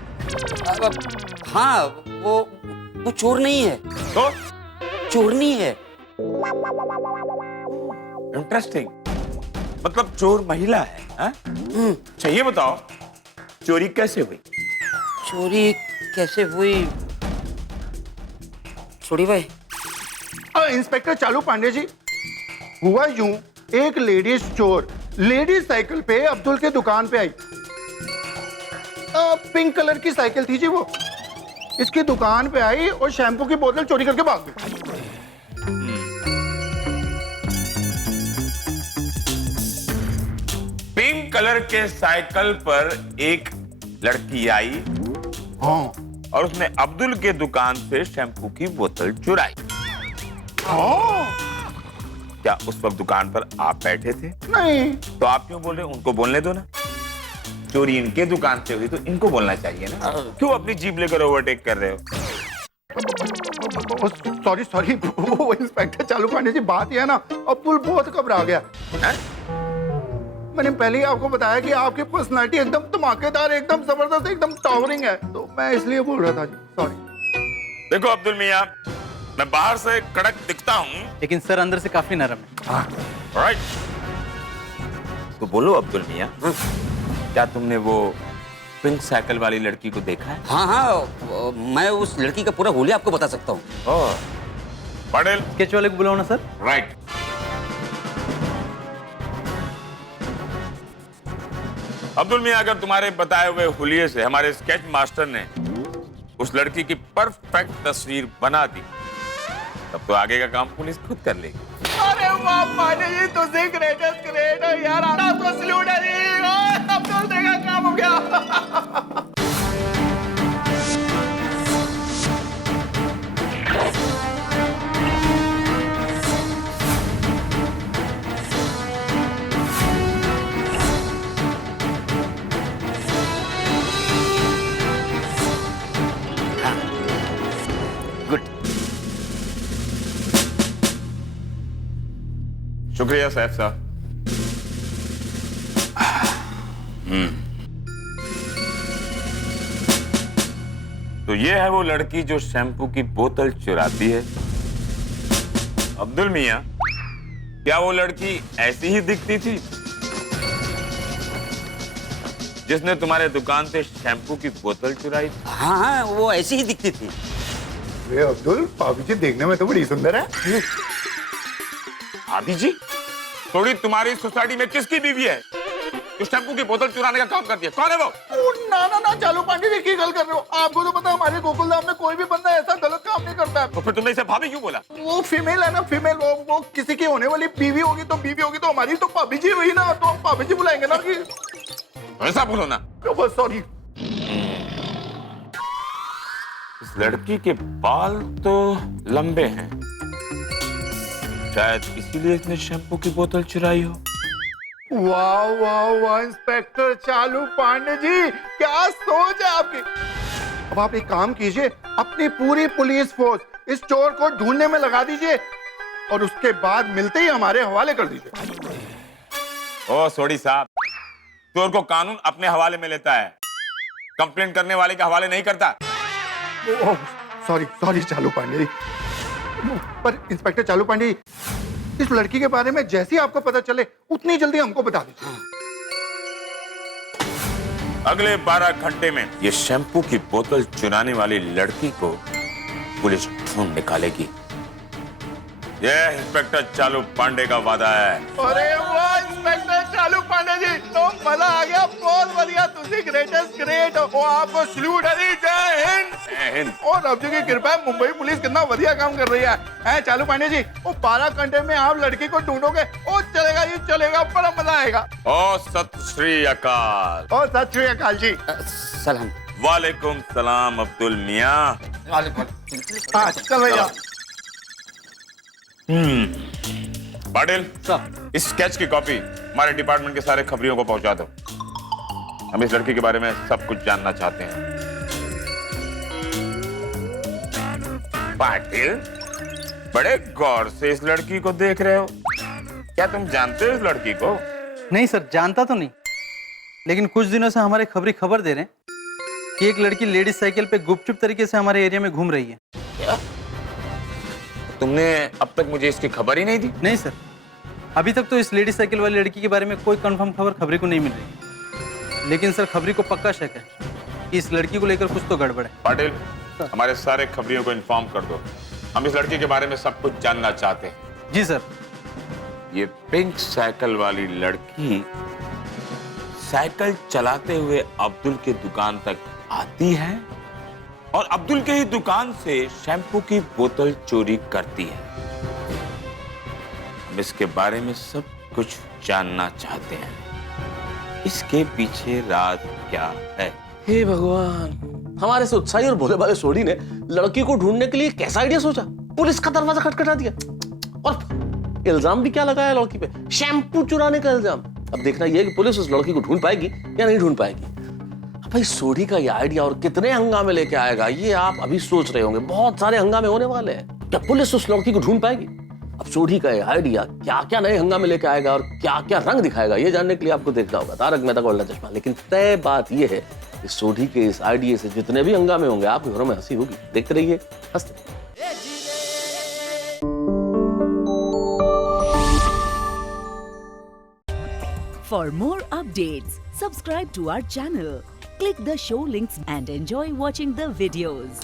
हाँ, वो चोर नहीं है। तो चोरनी है। इंटरेस्टिंग, मतलब चोर महिला है, हाँ? अच्छा ये बताओ, चोरी कैसे हुई? चोरी कैसे हुई? छोड़ी भाई। इंस्पेक्टर चालू पांडे जी, हुआ यूं, एक लेडीज चोर लेडीज साइकिल पे अब्दुल के दुकान पे आई। पिंक कलर की साइकिल थी जी वो। इसकी दुकान पे आई और शैम्पू की बोतल चोरी करके भाग गई। पिंक कलर के साइकिल पर एक लड़की आई, हाँ, और उसने अब्दुल के दुकान से शैम्पू की बोतल चुराई। क्या उस वक्त दुकान पर आप बैठे थे? नहीं। तो आप क्यों बोल रहे हो? उनको बोलने दो ना। चोरी इनके दुकान से हुई तो इनको बोलना चाहिए ना। क्यों अपनी जीप लेकर ओवरटेक कर रहे हो? सॉरी, वो इंस्पेक्टर चालू पांडे जी, बात यह है ना, अब्दुल बहुत घबरा गया। मैंने पहले ही आपको बताया कि आपकी पर्सनालिटी एकदम धमाकेदार, एकदम जबरदस्त, एकदम टावरिंग है, तो मैं इसलिए बोल रहा था जी। सॉरी। देखो अब्दुल मियां, मैं बाहर से कड़क दिखता हूँ, लेकिन सर अंदर से काफी नरम है। राइट। तो बोलो अब्दुल मियां, क्या तुमने वो पिंक साइकिल वाली लड़की को देखा है? हाँ, मैं उस लड़की का पूरा हुलिया आपको बता सकता हूँ। पटेल, स्केच वाले को बुलाओ ना सर। राइट। अब्दुल मियां, अगर तुम्हारे बताए हुए हुलिये से हमारे स्केच मास्टर ने उस लड़की की परफेक्ट तस्वीर बना दी, तब तो आगे का काम पुलिस खुद कर लेगी। अरे वाह पांडे जी, तो ग्रेटेस्ट ग्रेट हो यार, आपको सैल्यूट है जी। अब्दुल देखा काम हो गया। शुक्रिया सैफ साहब। तो ये है वो लड़की जो शैम्पू की बोतल चुराती है। अब्दुल मियां, क्या वो लड़की ऐसी ही दिखती थी जिसने तुम्हारे दुकान से शैम्पू की बोतल चुराई? हाँ, वो ऐसी ही दिखती थी। वे अब्दुल, भाभी जी देखने में तो बड़ी सुंदर है। भाभी जी? थोड़ी तुम्हारी सोसाइटी में किसकी बीवी है जो शैम्पू की बोतल चुराने का काम करती है? कौन है वो? ना चालू पांडे जी, की गल कर रहे हो? आपको तो पता है हमारे गोकुलधाम में कोई भी बंदा ऐसा गलत काम नहीं करता है। तो फिर तुमने इसे भाभी क्यों बोला? वो फीमेल है ना, फीमेल। वो किसी की होने वाली बीवी होगी तो हमारी तो भाभी जी हुई ना, तो हम भाभी जी बुलाएंगे ना कि। ऐसा बोलो ना। बस सॉरी। इस लड़की के बाल तो लंबे हैं, शायद इसीलिए इसने शैम्पू की बोतल चुराई हो। वाह वाह वाह इंस्पेक्टर चालू पांडे जी, क्या सोच है आपकी। अब आप एक काम कीजिए, अपनी पूरी पुलिस फोर्स इस चोर को ढूंढने में लगा दीजिए और उसके बाद मिलते ही हमारे हवाले कर दीजिए। ओ सोडी साहब, चोर को कानून अपने हवाले में लेता है, कंप्लेंट करने वाले के हवाले नहीं करता। सॉरी चालू पांडे जी। पर इंस्पेक्टर चालू पांडे जी, इस लड़की के बारे में जैसे ही आपको पता चले उतनी जल्दी हमको बता दीजिए। अगले 12 घंटे में ये शैम्पू की बोतल चुराने वाली लड़की को पुलिस ढूंढ निकालेगी। यह इंस्पेक्टर चालू पांडे का वादा है। अरे वाह इंस्पेक्टर चालू पांडे जी, तो मजा आ गया, बहुत बढ़िया। तुझे ग्रेटेस्ट ग्रेट हो, आपको सैल्यूट है। जय हिंद। जय हिंद। और रब जी की कृपा है, मुंबई पुलिस कितना बढ़िया काम कर रही है चालू पांडे जी। वो 12 घंटे में आप लड़की को ढूंढोगे, ओ चलेगा ये चलेगा, बड़ा मजा आएगा। ओ सत श्री अकाल। ओ सत श्री अकाल जी। सलाम। वालेकुम सलाम अब्दुल मियां। हाँ चल भैया। पाटिल, इस स्केच की कॉपी हमारे डिपार्टमेंट के सारे खबरियों को पहुंचा दो। हम इस लड़की के बारे में सब कुछ जानना चाहते हैं। पाटिल, बड़े गौर से इस लड़की को देख रहे हो, क्या तुम जानते हो इस लड़की को? नहीं सर, जानता तो नहीं, लेकिन कुछ दिनों से हमारे खबरी खबर दे रहे हैं कि एक लड़की लेडीज साइकिल पे गुपचुप तरीके से हमारे एरिया में घूम रही है। तुमने अब तक मुझे इसकी खबर ही नहीं दी? नहीं सर, अभी तक तो इस लेडीज साइकिल वाली लड़की के बारे में कोई कंफर्म खबर खबरी को नहीं मिल रही। लेकिन सर खबरी को पक्का शक है कि इस लड़की को लेकर कुछ तो गड़बड़ है। पाटिल, हमारे सारे खबरियों को इन्फॉर्म कर दो, हम इस लड़की के बारे में सब कुछ जानना चाहते हैं। जी सर। ये पिंक साइकिल वाली लड़की साइकिल चलाते हुए अब्दुल के दुकान तक आती है और अब्दुल के ही दुकान से शैम्पू की बोतल चोरी करती है। हम इसके बारे में सब कुछ जानना चाहते हैं। इसके पीछे राज क्या है? हे भगवान, हमारे से उत्साही और भोले भाले सोडी ने लड़की को ढूंढने के लिए कैसा आइडिया सोचा? पुलिस का दरवाजा खटखटा दिया और इल्जाम भी क्या लगाया लड़की पे? शैम्पू चुराने का इल्जाम। अब देखना यह है कि पुलिस उस लड़की को ढूंढ पाएगी या नहीं ढूंढ पाएगी। भाई सोडी का ये आइडिया और कितने हंगामे लेके आएगा ये आप अभी सोच रहे होंगे। बहुत सारे हंगामे होने वाले हैं। क्या पुलिस उस लड़की को ढूंढ पाएगी? अब सोडी का ये आइडिया क्या क्या नए हंगामे लेके आएगा और क्या क्या रंग दिखाएगा ये जानने के लिए आपको देखना होगा तारक मेहता का उल्टा चश्मा। लेकिन तय बात ये है कि सोडी के इस आइडिया से जितने भी हंगामे होंगे आपके घरों में हंसी होगी। देखते रहिए, हंसते रहिए। For more updates, subscribe to our channel, click the show links and enjoy watching the videos.